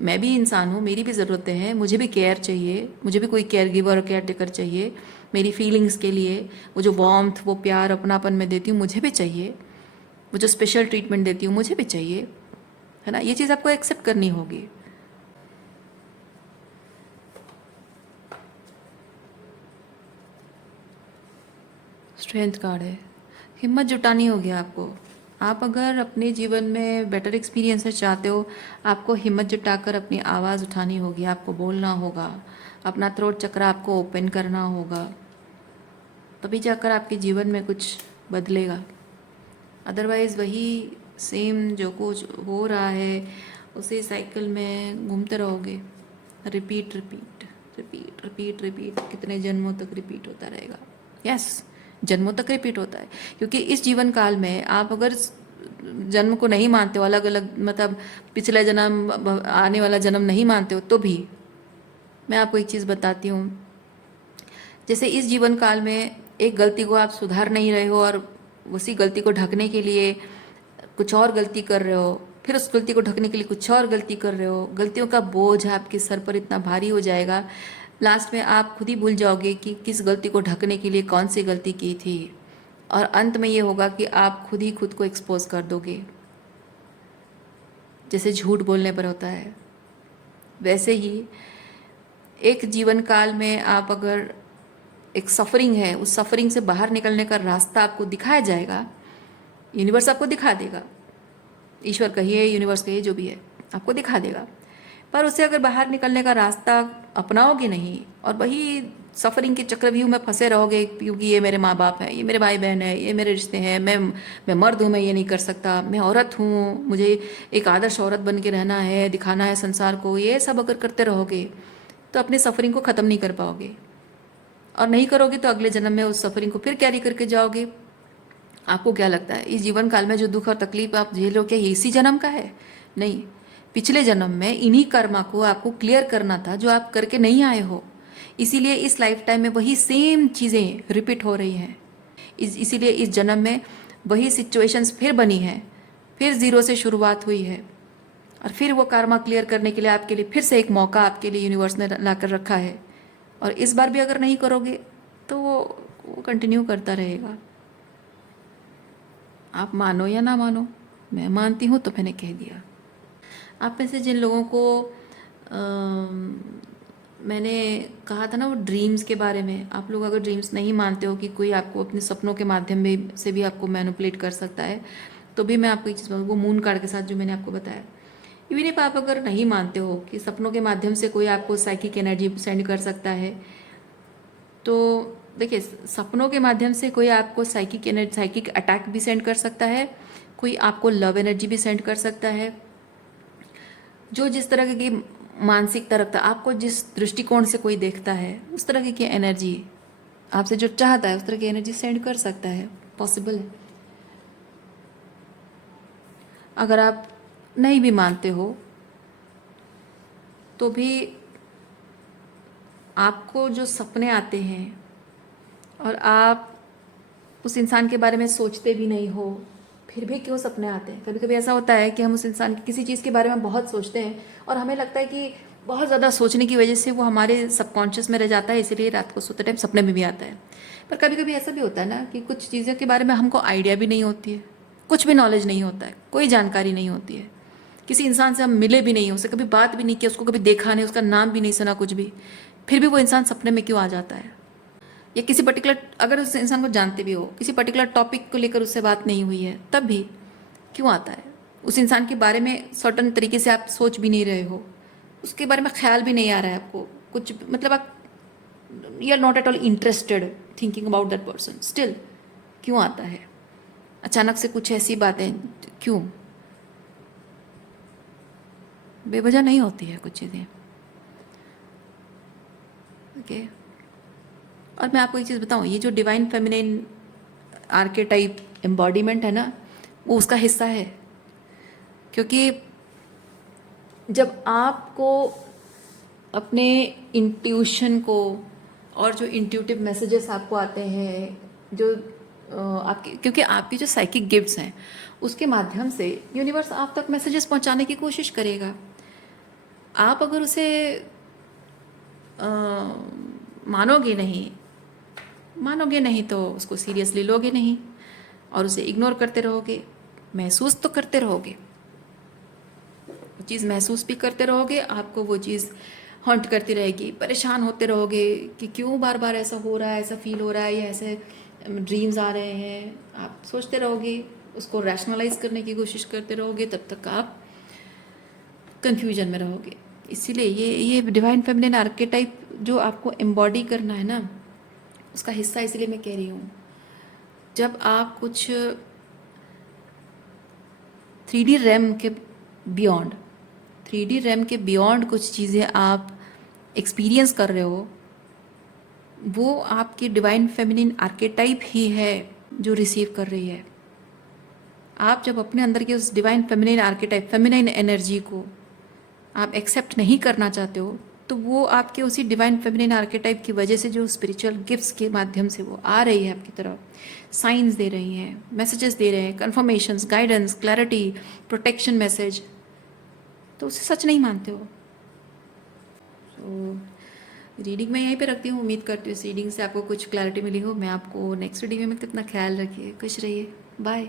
मैं भी इंसान हूँ, मेरी भी ज़रूरतें हैं, मुझे भी केयर चाहिए, मुझे भी कोई केयर गिवर और केयर टेकर चाहिए। मेरी फीलिंग्स के लिए वो जो वार्मथ, वो प्यार, अपनापन मैं देती हूँ मुझे भी चाहिए, वो जो स्पेशल ट्रीटमेंट देती हूँ मुझे भी चाहिए, है ना। ये चीज़ आपको एक्सेप्ट करनी होगी। स्ट्रेंथ कार्ड है, हिम्मत जुटानी होगी आपको। आप अगर अपने जीवन में बेटर एक्सपीरियंसेस चाहते हो, आपको हिम्मत जुटाकर अपनी आवाज़ उठानी होगी, आपको बोलना होगा, अपना थ्रोट चक्र आपको ओपन करना होगा, तभी जाकर आपके जीवन में कुछ बदलेगा। अदरवाइज़ वही सेम जो कुछ हो रहा है उसी साइकिल में घूमते रहोगे। Repeat repeat repeat repeat repeat, कितने जन्मों तक रिपीट होता रहेगा। यस, जन्मों तक रिपीट होता है, क्योंकि इस जीवन काल में आप अगर जन्म को नहीं मानते हो, अलग अलग मतलब पिछले जन्म आने वाला जन्म नहीं मानते हो, तो भी मैं आपको एक चीज़ बताती हूँ। जैसे इस जीवन काल में एक गलती को आप सुधार नहीं रहे हो और उसी गलती को ढकने के लिए कुछ और गलती कर रहे हो, फिर उस गलती को ढकने के लिए कुछ और गलती कर रहे हो, गलतियों का बोझ आपके सर पर इतना भारी हो जाएगा, लास्ट में आप खुद ही भूल जाओगे कि किस गलती को ढकने के लिए कौन सी गलती की थी। और अंत में ये होगा कि आप खुद ही खुद को एक्सपोज कर दोगे, जैसे झूठ बोलने पर होता है। वैसे ही एक जीवन काल में आप अगर एक सफरिंग है, उस सफरिंग से बाहर निकलने का रास्ता आपको दिखाया जाएगा, यूनिवर्स आपको दिखा देगा, ईश्वर कहिए, यूनिवर्स कहिए, जो भी है आपको दिखा देगा। पर उसे अगर बाहर निकलने का रास्ता अपनाओगे नहीं और वही सफरिंग के चक्रव्यूह में फंसे रहोगे, क्योंकि ये मेरे माँ बाप हैं, ये मेरे भाई बहन है, ये मेरे रिश्ते हैं, मैं मर्द हूँ, मैं ये नहीं कर सकता, मैं औरत हूँ, मुझे एक आदर्श औरत बन के रहना है, दिखाना है संसार को, ये सब अगर करते रहोगे तो अपनी सफरिंग को ख़त्म नहीं कर पाओगे। और नहीं करोगे तो अगले जन्म में उस सफरिंग को फिर कैरी करके जाओगे। आपको क्या लगता है इस जीवन काल में जो दुख और तकलीफ आप झेल रहे हो, क्या ये इसी जन्म का है? नहीं, पिछले जन्म में इन्हीं कर्मा को आपको क्लियर करना था जो आप करके नहीं आए हो, इसीलिए इस लाइफ टाइम में वही सेम चीज़ें रिपीट हो रही हैं। इसीलिए इस जन्म में वही सिचुएशंस फिर बनी हैं, फिर ज़ीरो से शुरुआत हुई है, और फिर वो कर्मा क्लियर करने के लिए आपके लिए फिर से एक मौका आपके लिए यूनिवर्स ने ला कर रखा है। और इस बार भी अगर नहीं करोगे तो वो कंटिन्यू करता रहेगा। आप मानो या ना मानो, मैं मानती हूँ तो मैंने कह दिया। आप में से जिन लोगों को मैंने कहा था ना वो ड्रीम्स के बारे में, आप लोग अगर ड्रीम्स नहीं मानते हो कि कोई आपको अपने सपनों के माध्यम में से भी आपको मैनिपुलेट कर सकता है, तो भी मैं आपको एक चीज़ वो मून कार्ड के साथ जो मैंने आपको बताया, इवन इफ आप अगर नहीं मानते हो कि सपनों के माध्यम से कोई आपको साइकिक एनर्जी सेंड कर सकता है, तो देखिए सपनों के माध्यम से कोई आपको साइकिक एनर्जी, साइकिक अटैक भी सेंड कर सकता है, कोई आपको लव एनर्जी भी सेंड कर सकता है। जो जिस तरह की मानसिकता रखता है, आपको जिस दृष्टिकोण से कोई देखता है, उस तरह की एनर्जी आपसे जो चाहता है उस तरह की एनर्जी सेंड कर सकता है, पॉसिबल है। अगर आप नहीं भी मानते हो तो भी आपको जो सपने आते हैं और आप उस इंसान के बारे में सोचते भी नहीं हो, फिर भी क्यों सपने आते हैं? कभी कभी ऐसा होता है कि हम उस इंसान की किसी चीज़ के बारे में बहुत सोचते हैं और हमें लगता है कि बहुत ज़्यादा सोचने की वजह से वो हमारे सबकॉन्शियस में रह जाता है, इसीलिए रात को सोते टाइम सपने में भी आता है। पर कभी कभी ऐसा भी होता है ना कि कुछ चीज़ों के बारे में हमको आइडिया भी नहीं होती है, कुछ भी नॉलेज नहीं होता है, कोई जानकारी नहीं होती है, किसी इंसान से हम मिले भी नहीं, उससे कभी बात भी नहीं की, उसको कभी देखा नहीं, उसका नाम भी नहीं सुना, कुछ भी, फिर भी वो इंसान सपने में क्यों आ जाता है? या किसी पर्टिकुलर, अगर उस इंसान को जानते भी हो, किसी पर्टिकुलर टॉपिक को लेकर उससे बात नहीं हुई है, तब भी क्यों आता है? उस इंसान के बारे में सर्टन तरीके से आप सोच भी नहीं रहे हो, उसके बारे में ख्याल भी नहीं आ रहा है आपको कुछ, मतलब आप you are not at all interested thinking about that person, still क्यों आता है? अचानक से कुछ ऐसी बातें क्यों? बेवजह नहीं होती है कुछ चीज़ें, ओके। और मैं आपको एक चीज़ बताऊँ, ये जो डिवाइन फेमिनिन आर्केटाइप एम्बॉडीमेंट है ना, वो उसका हिस्सा है। क्योंकि जब आपको अपने इंट्यूशन को और जो इंट्यूटिव मैसेजेस आपको आते हैं, जो आपकी, क्योंकि आपकी जो साइकिक गिफ्ट्स हैं उसके माध्यम से यूनिवर्स आप तक मैसेजेस पहुंचाने की कोशिश करेगा। आप अगर उसे मानोगे नहीं तो उसको सीरियसली लोगे नहीं और उसे इग्नोर करते रहोगे, महसूस तो करते रहोगे, वो चीज़ महसूस भी करते रहोगे, आपको वो चीज़ हॉन्ट करती रहेगी, परेशान होते रहोगे कि क्यों बार बार ऐसा हो रहा है, ऐसा फील हो रहा है, या ऐसे ड्रीम्स आ रहे हैं, आप सोचते रहोगे, उसको रैशनलाइज करने की कोशिश करते रहोगे, तब तक आप कंफ्यूजन में रहोगे। इसीलिए ये डिवाइन फेमिनिन आर्केटाइप जो आपको एम्बॉडी करना है ना, उसका हिस्सा, इसलिए मैं कह रही हूँ, जब आप कुछ 3D रैम के बियॉन्ड, 3D रैम के बियॉन्ड कुछ चीज़ें आप एक्सपीरियंस कर रहे हो, वो आपकी डिवाइन फेमिनिन आर्केटाइप ही है जो रिसीव कर रही है। आप जब अपने अंदर के उस divine feminine archetype, feminine energy को आप एक्सेप्ट नहीं करना चाहते हो, तो वो आपके उसी डिवाइन फेमिनिन आर्केटाइप की वजह से जो स्पिरिचुअल गिफ्ट्स के माध्यम से वो आ रही है आपकी तरफ, साइंस दे रही हैं, मैसेजेस दे रहे हैं, conformations, guidance, clarity, protection message, तो उसे सच नहीं मानते हो। तो रीडिंग मैं यहीं पे रखती हूँ। उम्मीद करती हूँ इस रीडिंग से आपको कुछ क्लैरिटी मिली हो। मैं आपको नेक्स्ट रीडिंग में मिलती हूँ। अपना ख्याल रखिए, खुश रहिए, बाय।